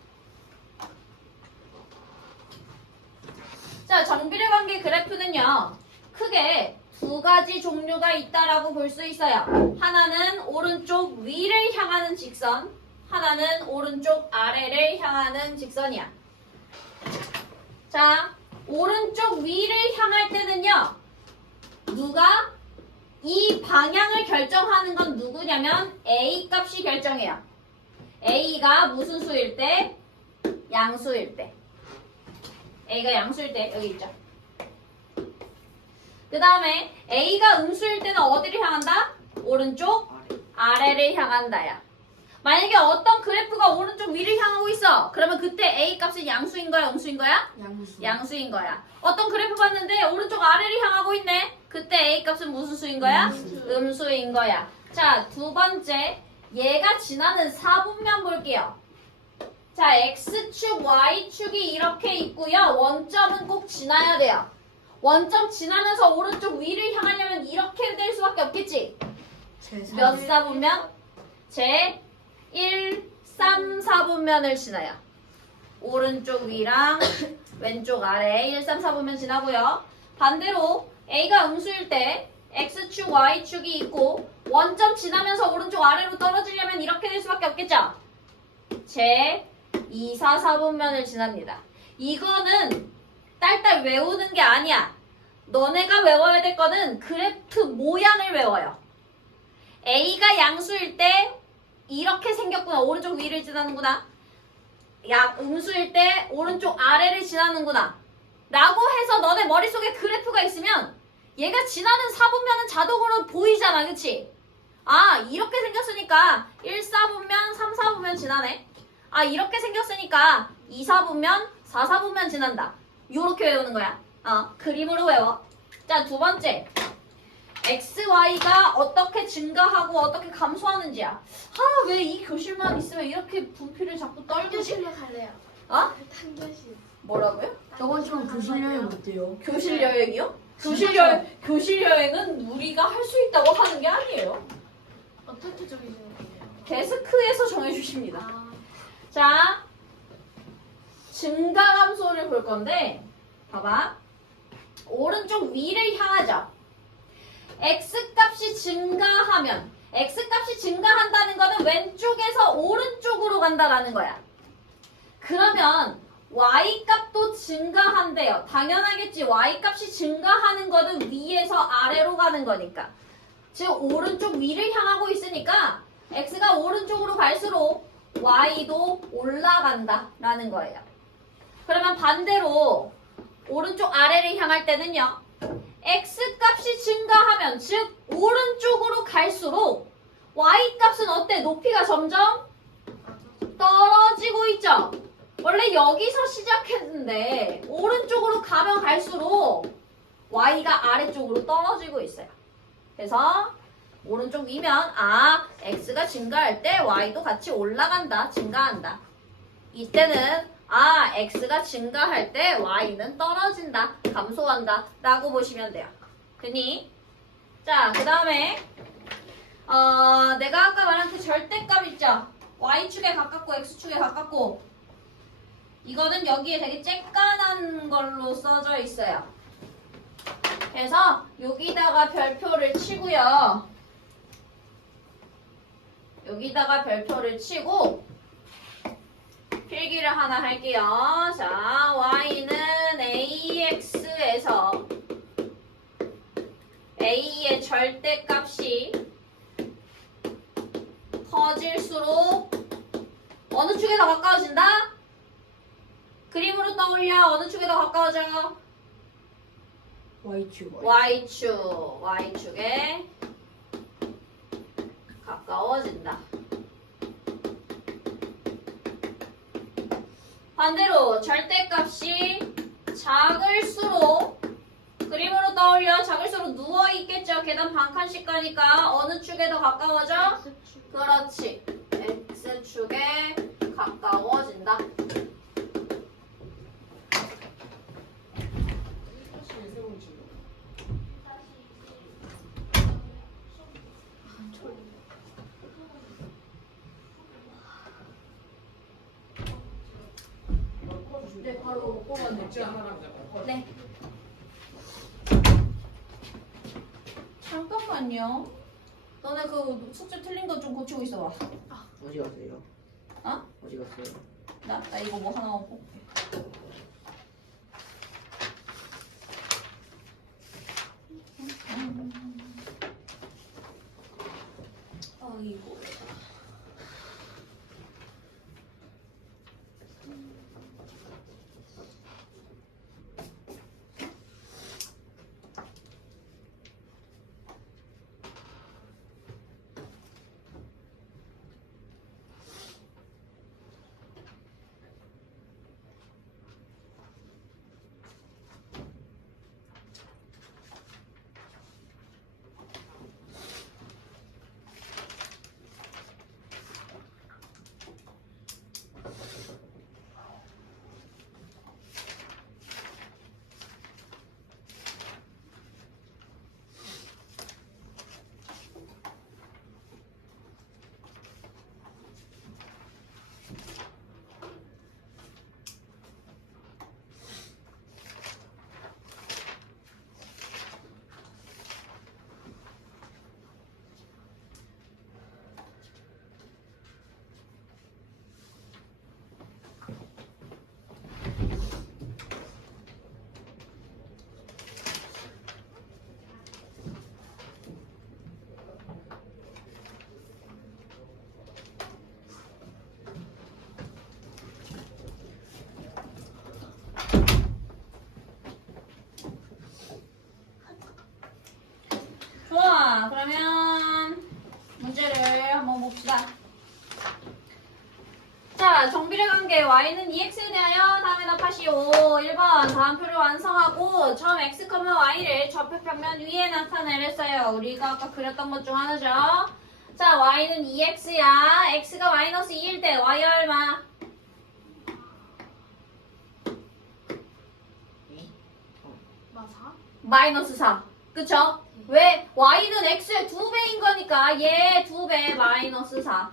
자, 정비례 관계 그래프는요. 크게 두 가지 종류가 있다라고 볼 수 있어요. 하나는 오른쪽 위를 향하는 직선, 하나는 오른쪽 아래를 향하는 직선이야. 자, 오른쪽 위를 향할 때는요. 누가 이 방향을 결정하는 건 누구냐면 A 값이 결정해요. A가 무슨 수일 때? 양수일 때. A가 양수일 때 여기 있죠. 그 다음에 A가 음수일 때는 어디를 향한다? 오른쪽 아래를 향한다야. 만약에 어떤 그래프가 오른쪽 위를 향하고 있어. 그러면 그때 A 값은 양수인 거야? 음수인 거야? 양수. 양수인 거야. 어떤 그래프 봤는데 오른쪽 아래를 향하고 있네. 그때 A 값은 무슨 수인 거야? 음수인 거야. 자, 두 번째. 얘가 지나는 사분면 볼게요. 자, X축, Y축이 이렇게 있고요. 원점은 꼭 지나야 돼요. 원점 지나면서 오른쪽 위를 향하려면 이렇게 될 수밖에 없겠지? 몇 사분면? 제 1, 3, 4분면을 지나요. 오른쪽 위랑 왼쪽 아래 1, 3, 4분면 지나고요. 반대로 A가 음수일 때 X축, Y축이 있고 원점 지나면서 오른쪽 아래로 떨어지려면 이렇게 될 수밖에 없겠죠? 제 2, 4, 4분면을 지납니다. 이거는 딸딸 외우는 게 아니야. 너네가 외워야 될 거는 그래프 모양을 외워요. A가 양수일 때 이렇게 생겼구나. 오른쪽 위를 지나는구나. 음수일 때 오른쪽 아래를 지나는구나. 라고 해서 너네 머릿속에 그래프가 있으면 얘가 지나는 사분면은 자동으로 보이잖아. 그치? 아, 이렇게 생겼으니까 1, 4분면, 3, 4분면 지나네. 아, 이렇게 생겼으니까 2, 4분면, 4, 4분면 지난다. 요렇게 외우는 거야. 그림으로 외워. 자, 두 번째. X, Y가 어떻게 증가하고 어떻게 감소하는지야. 아, 왜 이 교실만 있으면 이렇게 분필을 자꾸 떨구지? 교실로 갈래요. 어? 탄교실. 뭐라고요? 저번 주만 교실 여행 어때요? 교실 여행이요? 진짜. 교실 여행은 우리가 할 수 있다고 하는 게 아니에요. 어떻게 정해주는 거예요? 데스크에서 정해주십니다. 아, 자, 증가 감소를 볼 건데, 봐봐. 오른쪽 위를 향하죠. X값이 증가하면, X값이 증가한다는 거는 왼쪽에서 오른쪽으로 간다라는 거야. 그러면 Y값도 증가한대요. 당연하겠지. Y값이 증가하는 거는 위에서 아래로 가는 거니까. 즉 오른쪽 위를 향하고 있으니까 X가 오른쪽으로 갈수록 Y도 올라간다 라는 거예요. 그러면 반대로 오른쪽 아래를 향할 때는요. X값이 증가하면 즉 오른쪽으로 갈수록 Y값은 어때? 높이가 점점 떨어지고 있죠. 원래 여기서 시작했는데 오른쪽으로 가면 갈수록 Y가 아래쪽으로 떨어지고 있어요. 그래서 오른쪽 위면 X가 증가할 때 Y도 같이 올라간다, 증가한다. 이때는 X가 증가할 때 Y는 떨어진다, 감소한다 라고 보시면 돼요. 됐니? 자, 그 다음에 내가 아까 말한 그 절대값 있죠? Y축에 가깝고 X축에 가깝고 이거는 여기에 되게 쬐깐한 걸로 써져 있어요. 그래서 여기다가 별표를 치고요. 여기다가 별표를 치고 필기를 하나 할게요. 자, Y는 AX에서 A의 절대값이 커질수록 어느 축에 더 가까워진다? 그림으로 떠올려. 어느 축에 더 가까워져? Y축. Y축에 가까워진다. 반대로 절대값이 작을수록 그림으로 떠올려. 작을수록 누워있겠죠. 계단 반 칸씩 가니까 어느 축에 더 가까워져? 그렇지. X축에 가까워진다. 바로 뽑아낼게요. 네. 잠깐만요. 너네 그 숙제 틀린 거 좀 고치고 있어 봐. 어디 갔어요? 어? 어디 갔어요? 나 이거 뭐 하나 볼게. 이거. 좋아. 그러면 문제를 한번 봅시다. 자, 정비례 관계 y는 2x에 대하여 다음에 답하시오. 1번 다음표를 완성하고 처음 x, y를 좌표평면 위에 나타내랬어요. 우리가 아까 그렸던 것 중 하나죠. 자, y는 2x야. x가 마이너스 2일 때 y 얼마? 마사? 마이너스 4. 그쵸? 왜? y는 x의 2배인 거니까 얘 2배 마이너스 4.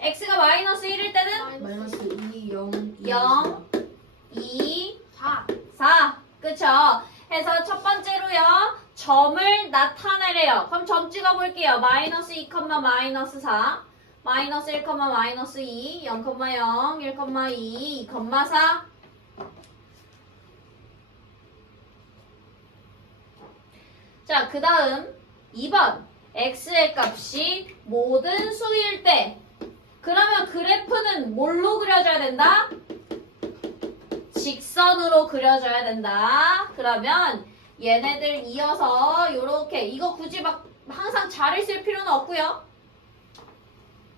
x가 마이너스 1일 때는 마이너스 2, 0, 0, 2, 4. 4. 그쵸? 해서 첫 번째로요. 점을 나타내래요. 그럼 점 찍어볼게요. 마이너스 2, 마이너스 4. 마이너스 1, 마이너스 2. 0, 0, 1, 2, 2, 4. 자, 그 다음 2번. x의 값이 모든 수일 때. 그러면 그래프는 뭘로 그려져야 된다? 직선으로 그려져야 된다. 그러면 얘네들 이어서 요렇게 이거 굳이 막 항상 자를 쓸 필요는 없고요.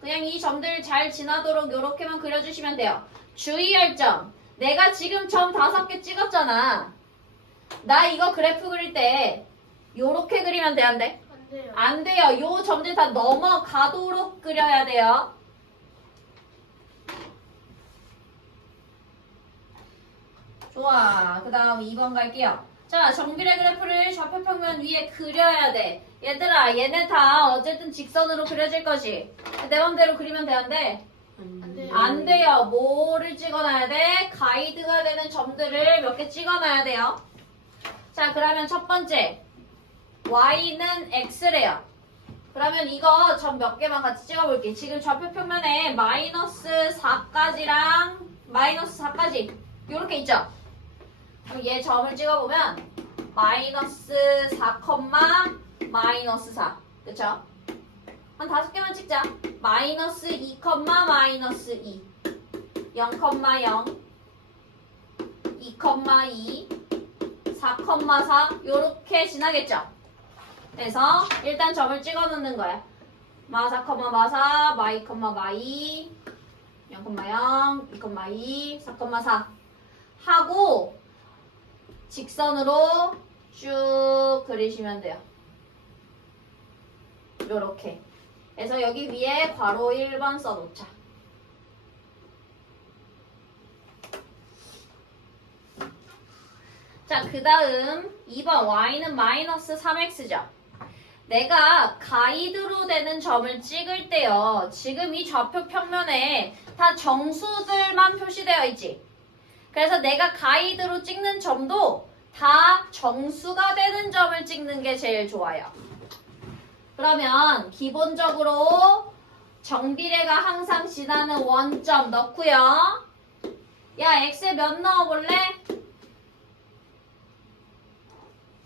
그냥 이 점들 잘 지나도록 요렇게만 그려주시면 돼요. 주의할 점. 내가 지금 점 5개 찍었잖아. 나 이거 그래프 그릴 때 요렇게 그리면 돼, 안 돼? 안 돼요. 안 돼요. 요 점들 다 넘어가도록 그려야 돼요. 좋아. 그 다음 2번 갈게요. 자, 정비례 그래프를 좌표평면 위에 그려야 돼. 얘들아, 얘네 다 어쨌든 직선으로 그려질 거지. 내 맘대로 그리면 돼, 안 돼? 안 돼요. 안 돼요. 뭐를 찍어놔야 돼? 가이드가 되는 점들을 몇 개 찍어놔야 돼요. 자, 그러면 첫 번째. y는 x래요. 그러면 이거 점 몇 개만 같이 찍어볼게. 지금 좌표평면에 마이너스 4까지랑 마이너스 4까지 이렇게 있죠? 그럼 얘 점을 찍어보면 마이너스 4, 마이너스 4. 그쵸? 한 5개만 찍자. 마이너스 2, 마이너스 2. 0, 0. 2, 2. 4, 4. 요렇게 지나겠죠? 그래서 일단 점을 찍어 놓는 거야. 마사, 마사, 마이, 마이. 0, 0. 2, 2. 4, 4. 하고 직선으로 쭉 그리시면 돼요. 요렇게. 그래서 여기 위에 괄호 1번 써놓자. 자, 그 다음 2번 y는 마이너스 3x죠. 내가 가이드로 되는 점을 찍을 때요. 지금 이 좌표 평면에 다 정수들만 표시되어 있지. 그래서 내가 가이드로 찍는 점도 다 정수가 되는 점을 찍는 게 제일 좋아요. 그러면 기본적으로 정비례가 항상 지나는 원점 넣고요. 야, x에 몇 넣어볼래?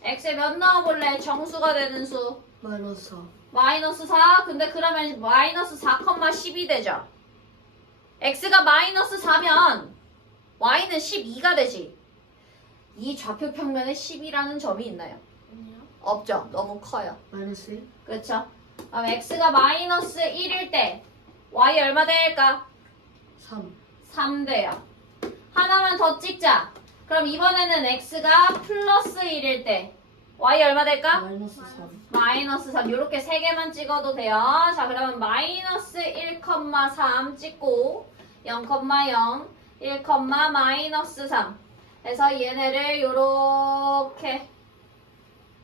x에 몇 넣어볼래? 정수가 되는 수. 마이너스 4. 마이너스 4. 근데 그러면 마이너스 4,12 되죠. x가 마이너스 4면 y는 12가 되지. 이 좌표 평면에 10이라는 점이 있나요? 아니요. 없죠. 너무 커요. 마이너스 1. 그렇죠? 그럼 x가 마이너스 1일 때 y 얼마 될까? 3. 3 돼요. 하나만 더 찍자. 그럼 이번에는 x가 플러스 1일 때 y 얼마 될까? 마이너스 3. 마이너스 3. 이렇게 세 개만 찍어도 돼요. 자, 그러면 마이너스 1,3 찍고 0,0, 1, 마이너스 3 해서 얘네를 요렇게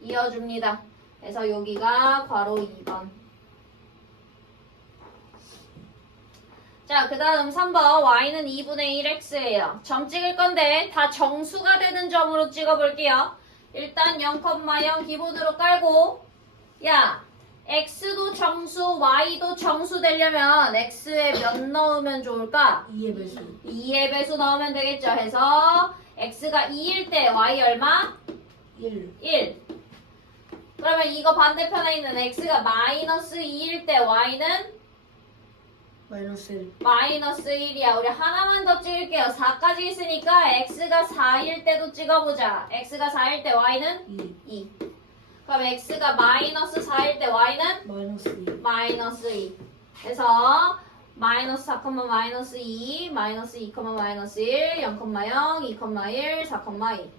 이어줍니다. 그래서 여기가 괄호 2번. 자, 그 다음 3번 y는 2분의 1x예요. 점 찍을 건데 다 정수가 되는 점으로 찍어볼게요. 일단 0,0 기본으로 깔고 야, x도 정수, y도 정수 되려면 x에 몇 넣으면 좋을까? 2의 배수. 2의 배수 넣으면 되겠죠. 해서 x가 2일 때 y 얼마? 1. 1. 그러면 이거 반대편에 있는 x가 마이너스 2일 때 y는 마이너스 1. 마이너스 1이야. 우리 하나만 더 찍을게요. 4까지 있으니까 x가 4일 때도 찍어보자. x가 4일 때 y는 2. 2. 그럼 x가 마이너스 4일 때 y는 마이너스 2. 마이너스 2. 그래서 마이너스 4, 마이너스 2, 마이너스 2, 마이너스 1, 0, 0, 2, 1, 4, 2.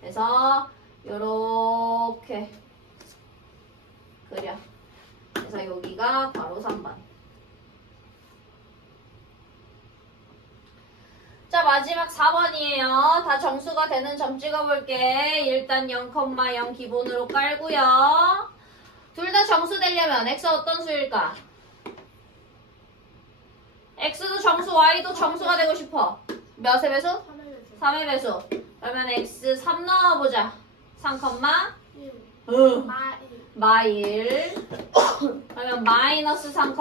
그래서 요렇게 그려. 그래서 여기가 바로 3번. 자, 마지막 4번이에요. 다 정수가 되는 점 찍어볼게. 일단 0,0 기본으로 깔고요. 둘 다 정수 되려면 x 어떤 수일까? x도 정수, y도 정수가 되고 싶어. 몇의 배수? 3의 배수. 3의 배수. 그러면 x 3 넣어보자. 3, 1. 마 1. 그러면 마이너스 3,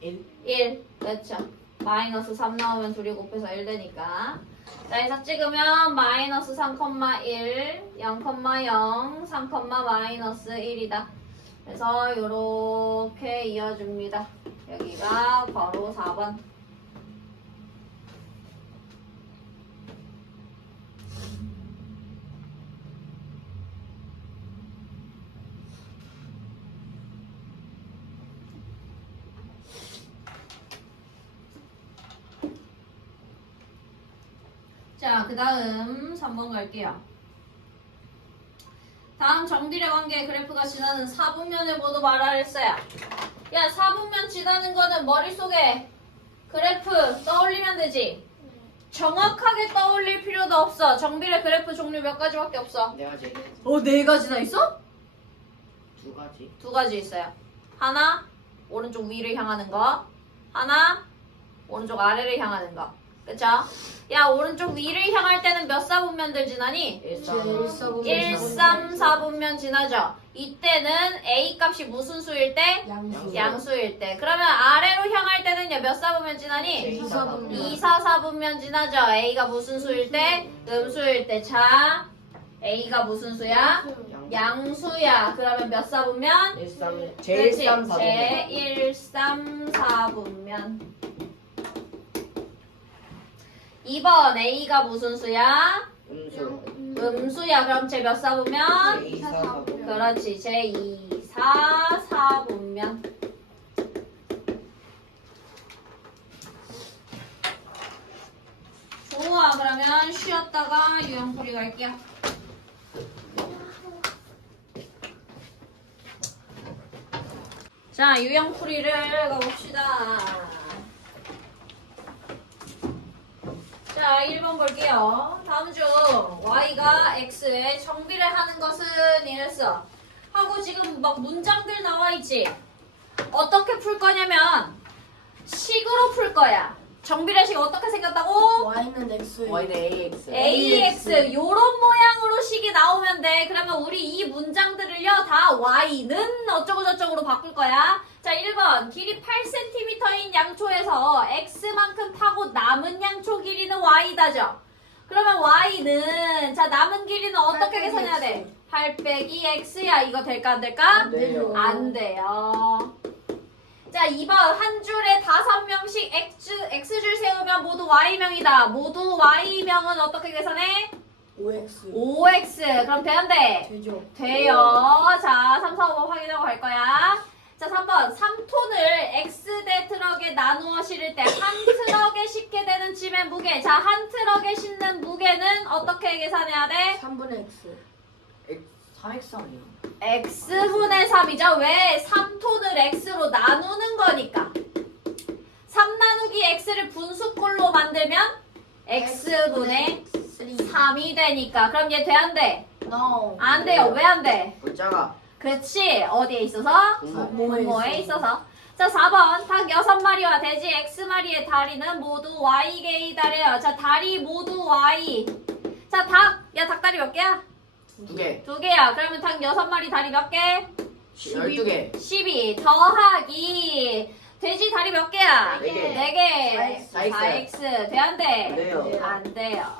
1. 1. 그렇죠. 마이너스 3 넣으면 둘이 곱해서 1 되니까. 자, 해서 찍으면 마이너스 3,1, 0,0, 3, 마이너스 1이다. 그래서 요렇게 이어줍니다. 여기가 바로 4번. 자, 그 다음 3번 갈게요. 다음 정비례 관계 그래프가 지나는 4분면을 모두 말하랬어요. 야, 4분면 지나는 거는 머릿속에 그래프 떠올리면 되지. 정확하게 떠올릴 필요도 없어. 정비례 그래프 종류 몇 가지밖에 없어. 내가 제일 네 가지나 있어? 2가지. 2가지 있어요. 하나, 오른쪽 위를 향하는 거. 하나, 오른쪽 아래를 향하는 거. 그쵸? 야, 오른쪽 위를 향할 때는 몇 사분면들 지나니? 1, 1, 3, 4분면 지나죠. 이때는 A 값이 무슨 수일 때? 양수. 양수일 때. 그러면 아래로 향할 때는요, 몇 사분면 지나니? 2, 4분면. 2, 4, 4분면 지나죠. A가 무슨 수일 때? 음수일 때. 자, A가 무슨 수야? 양수야. 그러면 몇 사분면? 1, 3, 제1, 3, 4. 제 1, 3, 4분면. 2번 A가 무슨 수야? 음수. 음수야. 그럼 제 몇 사분면? 제2, 4, 4. 그렇지. 제 2, 4, 4분면. 좋아. 그러면 쉬었다가 유형풀이 갈게요. 자, 유형풀이를 가봅시다. 자, 1번 볼게요. 다음 중 y가 x에 정비를 하는 것은 이랬어. 하고 지금 막 문장들 나와 있지. 어떻게 풀 거냐면 식으로 풀 거야. 정비례식 어떻게 생겼다고? Y는 X. Y는 AX. AX 요런 모양으로 식이 나오면 돼. 그러면 우리 이 문장들을요 다 Y는 어쩌고저쩌고로 바꿀 거야. 자 1번 길이 8cm인 양초에서 X만큼 타고 남은 양초 길이는 Y다죠. 그러면 Y는 자 남은 길이는 어떻게 계산해야 돼? 8 빼기 X야. 이거 될까 안 될까? 안 돼요. 안 돼요. 자 2번 한 줄에 5명씩 X줄 세우면 모두 Y명이다. 모두 Y명은 어떻게 계산해? OX. 5X. 그럼 돼 안 돼? 되죠. 돼요. 자 3, 4, 5번 확인하고 갈 거야. 자 3번 3톤을 X대 트럭에 나누어 실을 때 한 트럭에 싣게 되는 짐의 무게. 자 한 트럭에 싣는 무게는 어떻게 계산해야 돼? 3분의 X. 3X 아니야? X분의 3이죠. 왜? 3톤을 X로 나누는 거니까. 3 나누기 X를 분수꼴로 만들면 X분의 3이 되니까. 그럼 얘 돼 안 돼? No. 안 돼요. 왜 안 돼? 문자가 그렇지. 어디에 있어서? 분모에 있어서. 자 4번 닭 6마리와 돼지 X마리의 다리는 모두 Y개이다래요. 자 다리 모두 Y. 자 닭. 야 닭다리 몇 개야? 2개. 2개야. 그러면 닭 6마리 다리 몇 개? 12개. 12 더하기 돼지 다리 몇 개야? 네 개. 4개. 4X. 4X. 돼 안 돼? 돼요. 안 돼요.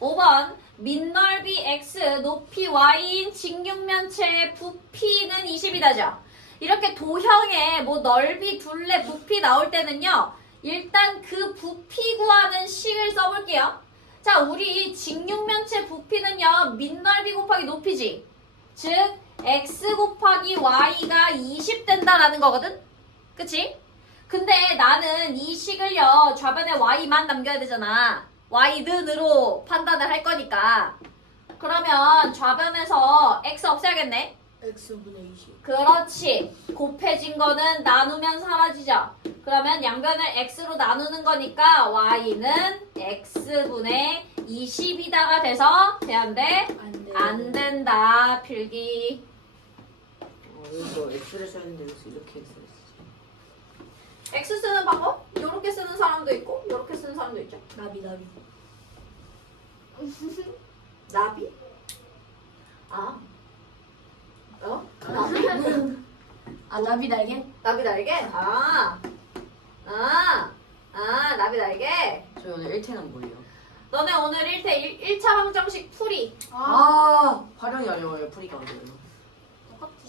5번 밑넓이 X 높이 Y인 직육면체의 부피는 20이다죠. 이렇게 도형에 뭐 넓이, 둘레, 부피 나올 때는요. 일단 그 부피 구하는 식을 써볼게요. 자, 우리 직육면체 부피는요. 밑넓이 곱하기 높이지. 즉 X 곱하기 Y가 20 된다라는 거거든? 그치? 근데 나는 이 식을요. 좌변에 Y만 남겨야 되잖아. Y는으로 판단을 할 거니까. 그러면 좌변에서 X 없애야겠네? X분의 20. 그렇지. 곱해진 거는 나누면 사라지죠. 그러면 양변을 X로 나누는 거니까 Y는 X분의 20이다가 돼서 돼 안 돼? 안 돼. 안 된다. 필기. 이거 X를 썼는데 여기서 이렇게 X를 쓰지. X 쓰는 방법? 요렇게 쓰는 사람도 있고 요렇게 쓰는 사람도 있죠. 나비. 나비? 아. 나비? 아 나비 날개? 나비 날개? 나비 날개? 저희 오늘 1태는 뭐예요? 너네 오늘 1차 방정식 풀이. 활용이 어려워요. 풀이가 어려워요.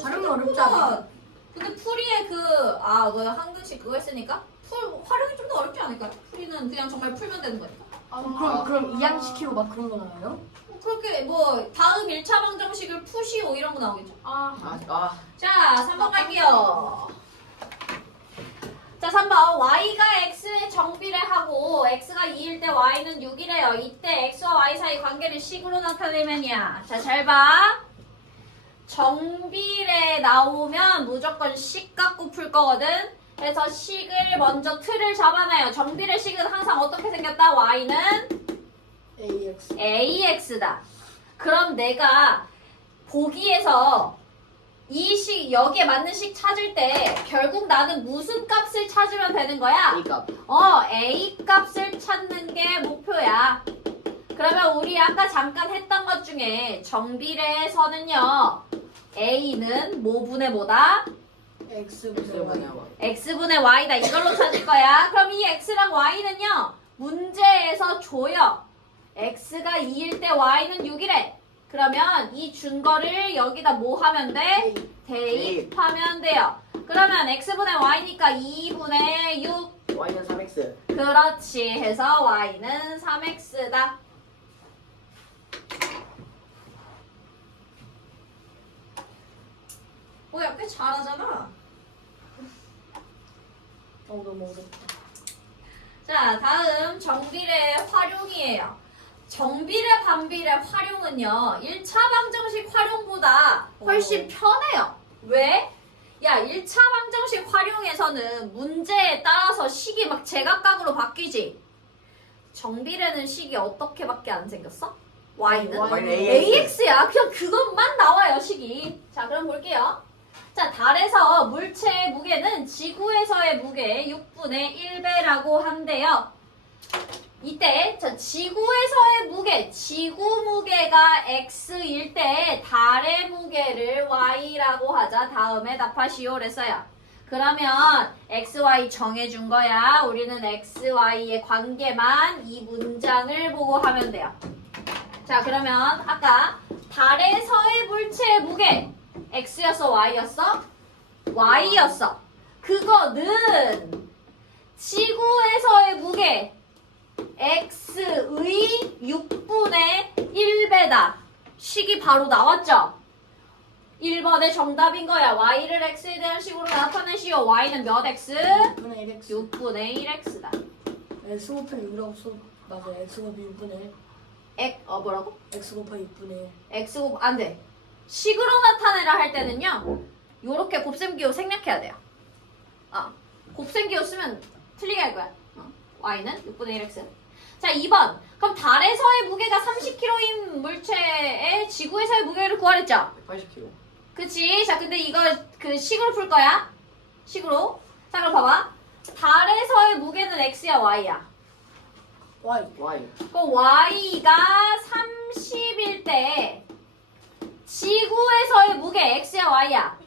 활용이 어렵지 않아? 근데 풀이의 너 한글식 그거 했으니까? 활용이 좀 더 어렵지 않을까요? 풀이는 그냥 정말 풀면 되는 거니까. 그럼 이항시키고 막 그런 거 나와요? 그렇게 뭐 다음 1차 방정식을 푸시오 이런 거 나오겠죠. 자 3번 갈게요. 자 3번 Y가 X의 정비례하고 X가 2일 때 Y는 6이래요. 이때 X와 Y 사이 관계를 식으로 나타내면이야. 자 잘 봐. 정비례 나오면 무조건 식 갖고 풀 거거든. 그래서 식을 먼저 틀을 잡아놔요. 정비례 식은 항상 어떻게 생겼다? Y는 AX. AX다. 그럼 내가 보기에서 이 식, 여기에 맞는 식 찾을 때 결국 나는 무슨 값을 찾으면 되는 거야? A값. A 값을 찾는 게 목표야. 그러면 우리 아까 잠깐 했던 것 중에 정비례에서는요. A는 뭐분의 뭐다? X분의 Y. X분의 Y다. 이걸로 찾을 거야. 그럼 이 X랑 Y는요. 문제에서 줘요. X가 2일 때 Y는 6이래. 그러면 이 준 거를 여기다 뭐 하면 돼? 대입하면 돼요. 그러면 X분의 Y니까 2분의 6. Y는 3X. 그렇지. 해서 Y는 3X다. 뭐야, 꽤 잘하잖아. 너무 어렵다. 자, 다음 정비례 활용이에요. 정비례, 반비례 활용은요. 1차 방정식 활용보다 훨씬 편해요. 왜? 야, 1차 방정식 활용에서는 문제에 따라서 식이 막 제각각으로 바뀌지. 정비례는 식이 어떻게밖에 안 생겼어? Y는? Y는 AX야. 그냥 그것만 나와요, 식이. 자, 그럼 볼게요. 자, 달에서 물체의 무게는 지구에서의 무게 6분의 1배라고 한대요. 이때 저 지구에서의 무게, 지구 무게가 x일 때 달의 무게를 y라고 하자. 다음에 답하시오 그랬어요. 그러면 x, y 정해준 거야. 우리는 x, y의 관계만 이 문장을 보고 하면 돼요. 자, 그러면 아까 달에서의 물체의 무게 x였어, y였어? y였어. 그거는 지구에서의 무게 x의 6분의 1배다. 식이 바로 나왔죠? 1번의 정답인 거야. y를 x에 대한 식으로 나타내시오. y는 몇 x? 6분의 1x 6분의 1x다. x 곱하기 6이라고 써. 맞아. x 곱하기 6분의 1 뭐라고? x 곱하기 6분의 1 x 안 돼. 식으로 나타내라 할 때는요. 요렇게 곱셈기호 생략해야 돼요. 곱셈기호 쓰면 틀리게 할 거야. y는 6분의 1x. 자, 2번. 그럼 달에서의 무게가 30kg인 물체의 지구에서의 무게를 구하랬죠? 180kg. 그치? 자, 근데 이거 그 식으로 풀 거야. 식으로. 자, 그럼 봐봐. 달에서의 무게는 x야, y야? y Y. 그럼 y가 30일 때 지구에서의 무게 x야, y야?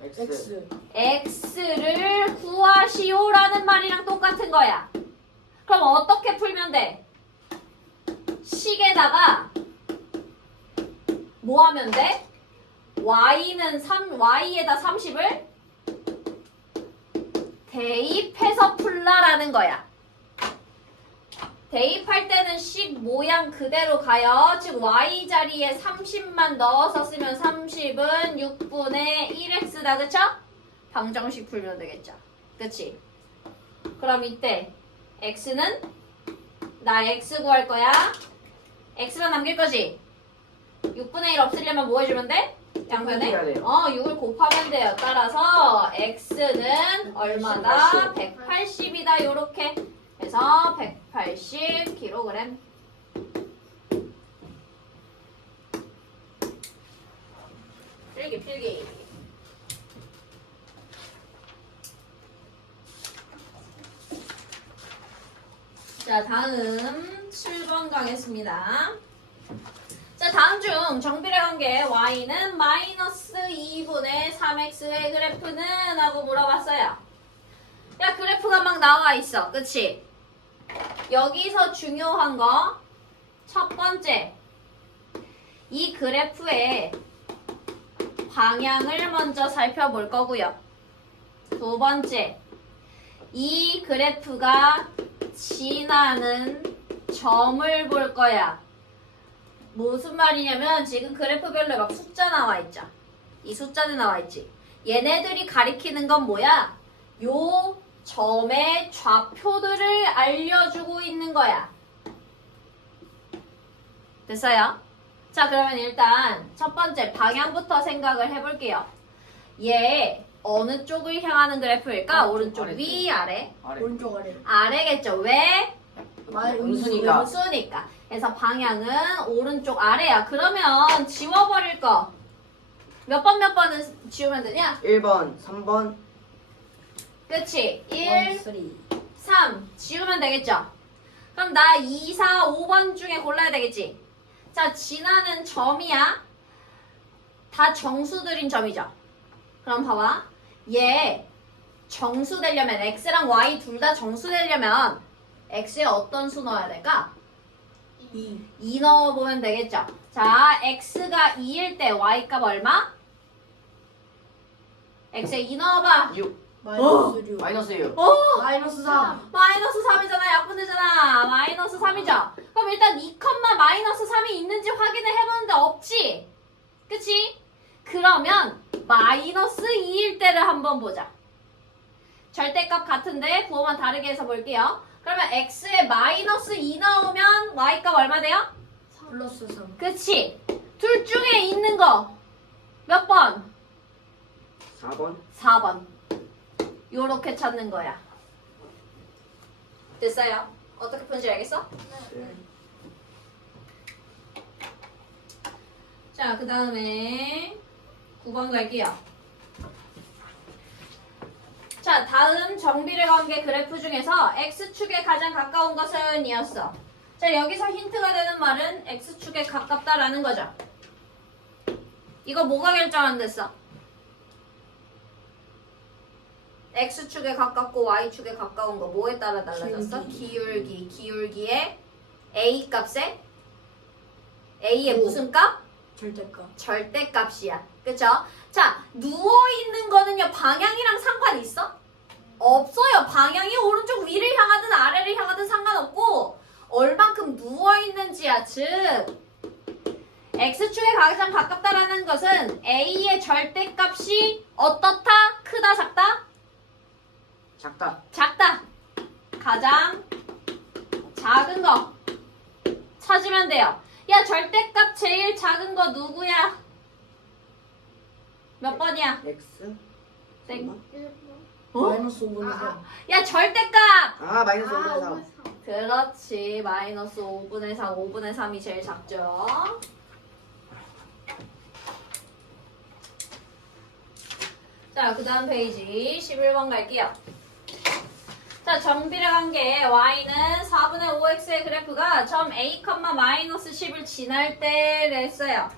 x x를 구하시오라는 말이랑 똑같은 거야. 그럼 어떻게 풀면 돼? 식에다가 뭐 하면 돼? y에다 30을 대입해서 풀라라는 거야. 대입할 때는 식 모양 그대로 가요. 즉 y 자리에 30만 넣어서 쓰면 30은 6분의 1x다. 그쵸? 방정식 풀면 되겠죠. 그치? 그럼 이때 x는 나 x 구할 거야. x만 남길 거지? 6분의 1 없애려면 뭐 해주면 돼? 양변에? 곱해야 돼요. 6을 곱하면 돼요. 따라서 x는 얼마다? 180이다. 요렇게 해서 180kg. 필기. 자, 다음 7번 가겠습니다. 자, 다음 중 정비례 관계 y는 마이너스 2분의 3x의 그래프는? 하고 물어봤어요. 야, 그래프가 막 나와 있어. 그치? 여기서 중요한 거 첫 번째, 이 그래프의 방향을 먼저 살펴볼 거고요. 두 번째, 이 그래프가 지나는 점을 볼 거야. 무슨 말이냐면 지금 그래프별로 막 숫자 나와 있죠. 이 숫자는 나와 있지. 얘네들이 가리키는 건 뭐야? 요 점의 좌표들을 알려주고 있는 거야. 됐어요? 자, 그러면 일단 첫 번째 방향부터 생각을 해볼게요. 얘 어느 쪽을 향하는 그래프일까? 오른쪽, 아래쪽. 위, 아래? 아래. 오른쪽 아래 아래겠죠. 왜? 음수니까. 음수니까. 그래서 방향은 오른쪽 아래야. 그러면 지워버릴 거. 몇 번은 지우면 되냐? 1번, 3번. 그치? 1, 3 3 지우면 되겠죠? 그럼 나 2, 4, 5번 중에 골라야 되겠지? 자, 지나는 점이야. 다 정수들인 점이죠? 그럼 봐봐. 얘 정수 되려면 x랑 y 둘 다 정수 되려면 x에 어떤 수 넣어야 될까? 2 2 넣어보면 되겠죠? 자, x가 2일 때 y값 얼마? x에 2 넣어봐. 6. 마이너스 6 마이너스 6. 마이너스 3 마이너스 3이잖아. 약분되잖아. 마이너스 3이죠? 그럼 일단 2, 마이너스 3이 있는지 확인을 해보는데 없지? 그치? 그러면 마이너스 2일 때를 한번 보자. 절대값 같은데 부호만 다르게 해서 볼게요. 그러면 x에 마이너스 2 넣으면 y값 얼마 돼요? 플러스 3 그치? 둘 중에 있는 거 몇 번? 4번. 4번. 요렇게 찾는 거야. 됐어요? 어떻게 푸는지 알겠어? 네. 자, 그 다음에 9번 갈게요. 자, 다음 정비례 관계 그래프 중에서 x축에 가장 가까운 것은 이었어. 자, 여기서 힌트가 되는 말은 x축에 가깝다라는 거죠. 이거 뭐가 결정한댔어? x축에 가깝고 y축에 가까운 거 뭐에 따라 달라졌어? 기울기의 a 값에 a의 오. 무슨 값? 절대값. 절대값이야. 그쵸? 자, 누워있는 거는요, 방향이랑 상관 있어? 없어요. 방향이 오른쪽 위를 향하든 아래를 향하든 상관없고, 얼만큼 누워있는지야. 즉, x축에 가장 가깝다라는 것은 a의 절대값이 어떻다? 크다, 작다? 작다. 작다. 가장 작은 거 찾으면 돼요. 야, 절대값 제일 작은 거 누구야? 몇 번이야? X. 땡. 마이너스 5분의 3. 야, 절대값! 아 마이너스 5분의 3. 그렇지. 마이너스 5분의 4, 5분의 3이 제일 작죠. 자, 그 다음 페이지 11번 갈게요. 자, 정비례 관계 y는 4분의 5x의 그래프가 점 a, 마이너스 10을 지날 때랬어요.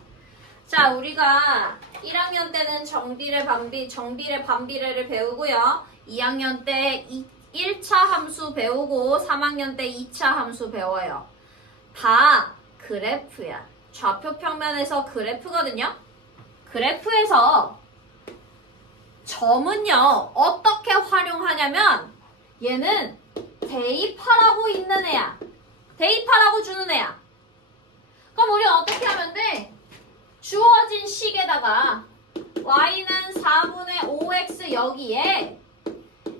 자, 우리가 1학년 때는 정비례 반비례를 배우고요. 2학년 때 1차 함수 배우고 3학년 때 2차 함수 배워요. 다 그래프야. 좌표 평면에서 그래프거든요. 그래프에서 점은요, 어떻게 활용하냐면 얘는 대입하라고 있는 애야. 대입하라고 주는 애야. 그럼 우리 어떻게 하면 돼? 주어진 식에다가 y는 4분의 5x 여기에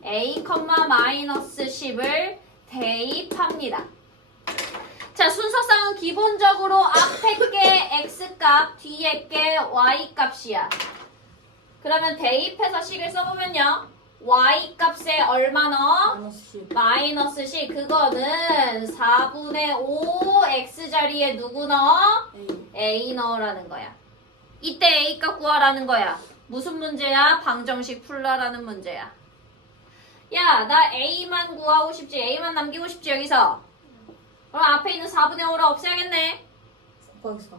a, 마이너스 10을 대입합니다. 자, 순서상은 기본적으로 앞에 게 x값, 뒤에 게 y값이야. 그러면 대입해서 식을 써보면요. y값에 얼마 넣어? 마이너스 10. 마이너스 10. 그거는 4분의 5 x자리에 누구 넣어? a 넣으라는 거야. 이때 a값 구하라는 거야. 무슨 문제야? 방정식 풀라라는 문제야. 야, 나 a만 구하고 싶지. a만 남기고 싶지, 여기서. 그럼 앞에 있는 4분의 5를 없애야겠네. 곱하기 4.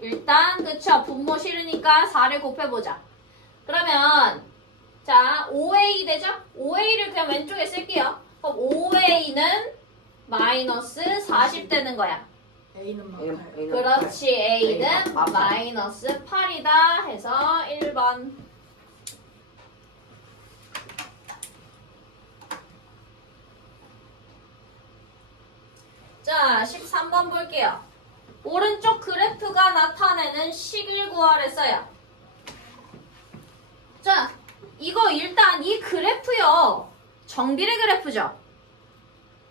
일단 그쵸, 분모 싫으니까 4를 곱해보자. 그러면 자, 5a 되죠? 5a를 그냥 왼쪽에 쓸게요. 그럼 5a는 마이너스 40 되는 거야. A는 막 A는 8. 그렇지, a는 A는 막 마이너스 8이다 해서 1번. 자, 13번 볼게요. 오른쪽 그래프가 나타내는 식을 구하랬어요. 자, 이거 일단 이 그래프요. 정비례 그래프죠?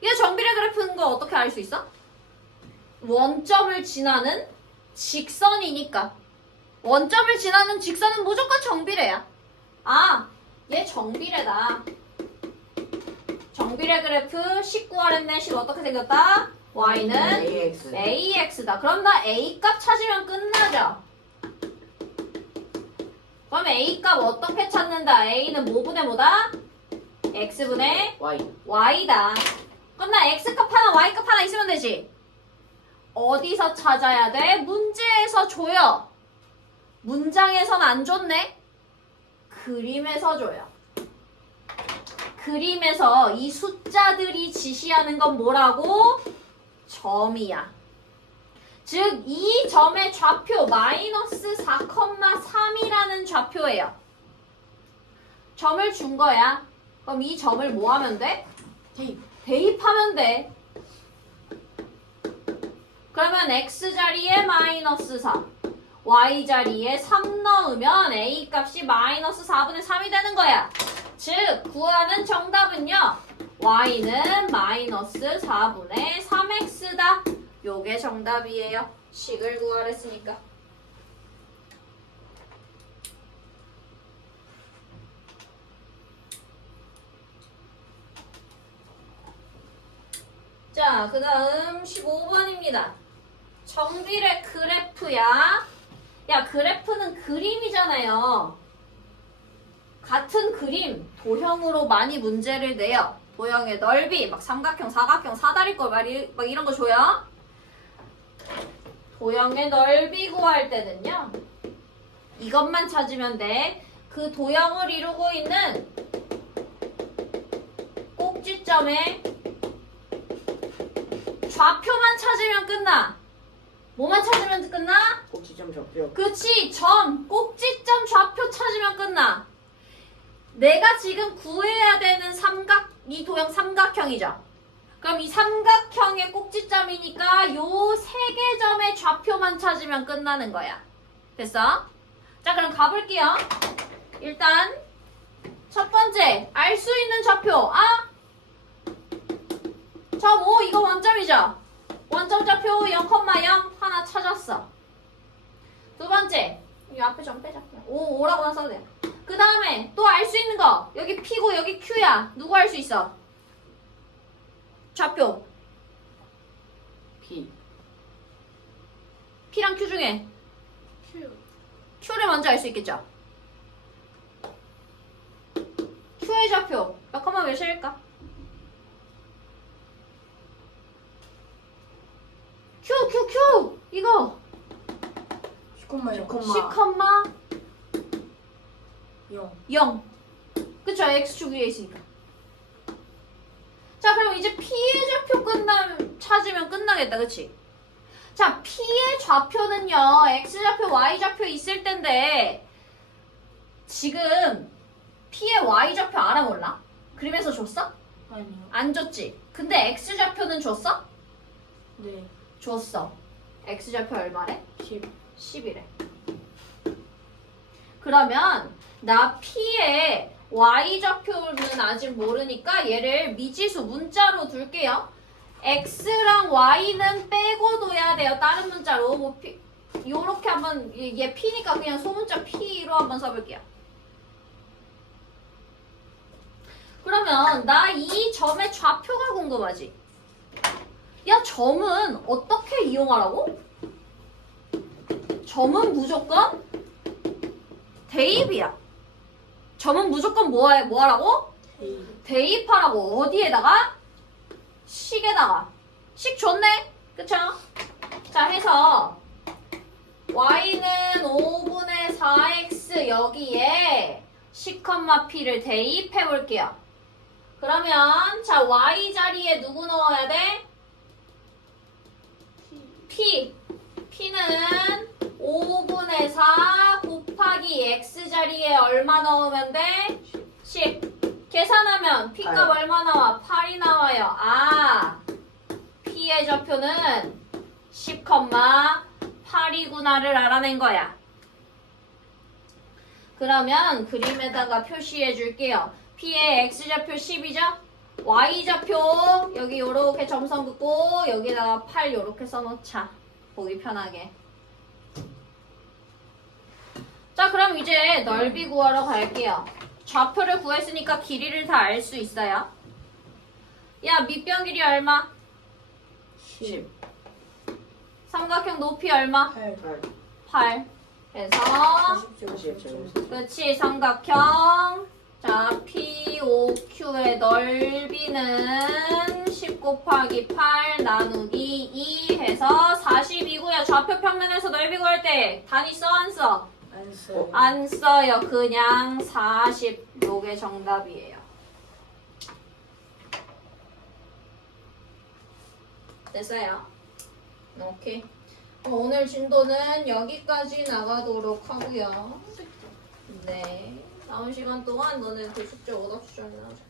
이거 정비례 그래프인 거 어떻게 알 수 있어? 원점을 지나는 직선이니까. 원점을 지나는 직선은 무조건 정비례야. 아, 얘 정비례다. 정비례 그래프 19 구하랬네. 10 어떻게 생겼다? y는 AX. ax다. 그럼 나 a값 찾으면 끝나죠? 그럼 a값 어떻게 찾는다? a는 뭐분의 뭐다? x분의 Y. y다. 그럼 나 x값 하나 y값 하나 있으면 되지? 어디서 찾아야 돼? 문제에서 줘요. 문장에선 안 줬네? 그림에서 줘요. 그림에서 이 숫자들이 지시하는 건 뭐라고? 점이야. 즉, 이 점의 좌표 마이너스 4,3이라는 좌표예요. 점을 준 거야. 그럼 이 점을 뭐 하면 돼? 대입하면 돼. 그러면 x자리에 마이너스 4, y자리에 3 넣으면 a 값이 마이너스 4분의 3이 되는 거야. 즉, 구하는 정답은요. y는 마이너스 4분의 3x다. 요게 정답이에요. 식을 구하랬으니까. 자, 그 다음 15번입니다. 정비례 그래프야. 야, 그래프는 그림이잖아요. 같은 그림 도형으로 많이 문제를 내요. 도형의 넓이, 막 삼각형, 사각형, 사다리꼴 막 이런 거 줘요. 도형의 넓이 구할 때는요. 이것만 찾으면 돼. 그 도형을 이루고 있는 꼭지점의 좌표만 찾으면 끝나. 뭐만 찾으면 끝나? 꼭지점 좌표. 그치, 점, 꼭지점 좌표 찾으면 끝나. 내가 지금 구해야 되는 이 도형 삼각형이죠. 그럼 이 삼각형의 꼭지점이니까 요 세 개 점의 좌표만 찾으면 끝나는 거야. 됐어? 자, 그럼 가볼게요. 일단 첫 번째, 알 수 있는 좌표. 점 5, 이거 원점이죠? 원점 좌표 0,0 하나 찾았어. 두 번째, 이 앞에 점 빼자. 5라고만 써도 돼요. 그 다음에 또 알 수 있는 거. 여기 P고 여기 Q야. 누구 알 수 있어? 좌표. P. P랑 Q 중에 Q를 먼저 알 수 있겠죠? Q의 좌표 몇 컴마 몇일까? Q 이거 10컴마 0 그쵸? X축 위에 있으니까. 자, 그럼 이제 P의 좌표 찾으면 끝나겠다. 그치? 자, P의 좌표는요. X좌표, Y좌표 있을 텐데 지금 P의 Y좌표 알아 몰라? 그림에서 줬어? 아니요. 안 줬지? 근데 X좌표는 줬어? 네. 줬어. X좌표 얼마래? 10. 10이래. 그러면 나 P의 Y좌표는 아직 모르니까 얘를 미지수 문자로 둘게요. X랑 Y는 빼고 둬야 돼요. 다른 문자로. 뭐 요렇게 한번 얘 P니까 그냥 소문자 P로 한번 써볼게요. 그러면 나 이 점의 좌표가 궁금하지? 야, 점은 어떻게 이용하라고? 점은 무조건 대입이야. 점은 무조건 뭐 하라고? 대입하라고. 어디에다가? 식에다가. 식 좋네? 그쵸? 자, 해서 y는 5분의 4x 여기에 10,p를 대입해 볼게요. 그러면 자, y 자리에 누구 넣어야 돼? p. p는 5분의 4 곱하기 x 자리에 얼마 넣으면 돼? 10. 계산하면 p 값 얼마 나와? 8이 나와요. p의 좌표는 10,8이구나를 알아낸 거야. 그러면 그림에다가 표시해 줄게요. p의 x좌표 10이죠? y좌표 여기 요렇게 점선 긋고 여기다가 8 요렇게 써놓자. 보기 편하게. 자, 그럼 이제 넓이 구하러 갈게요. 좌표를 구했으니까 길이를 다 알 수 있어요. 야, 밑변 길이 얼마? 10. 삼각형 높이 얼마? 8. 8. 그래서 40제곱. 그렇지, 삼각형. 자, POQ의 넓이는 10 곱하기 8 나누기 2 해서 40이고요. 좌표 평면에서 넓이 구할 때 단위 써, 안 써? 안 써요. 안 써요. 그냥 40. 요게 정답이에요. 됐어요? 오케이. 오늘 진도는 여기까지 나가도록 하고요. 네. 남은 시간 동안 너는 그 숙제 오답 수정을 하자.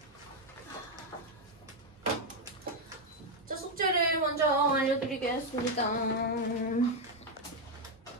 자, 숙제를 먼저 알려드리겠습니다.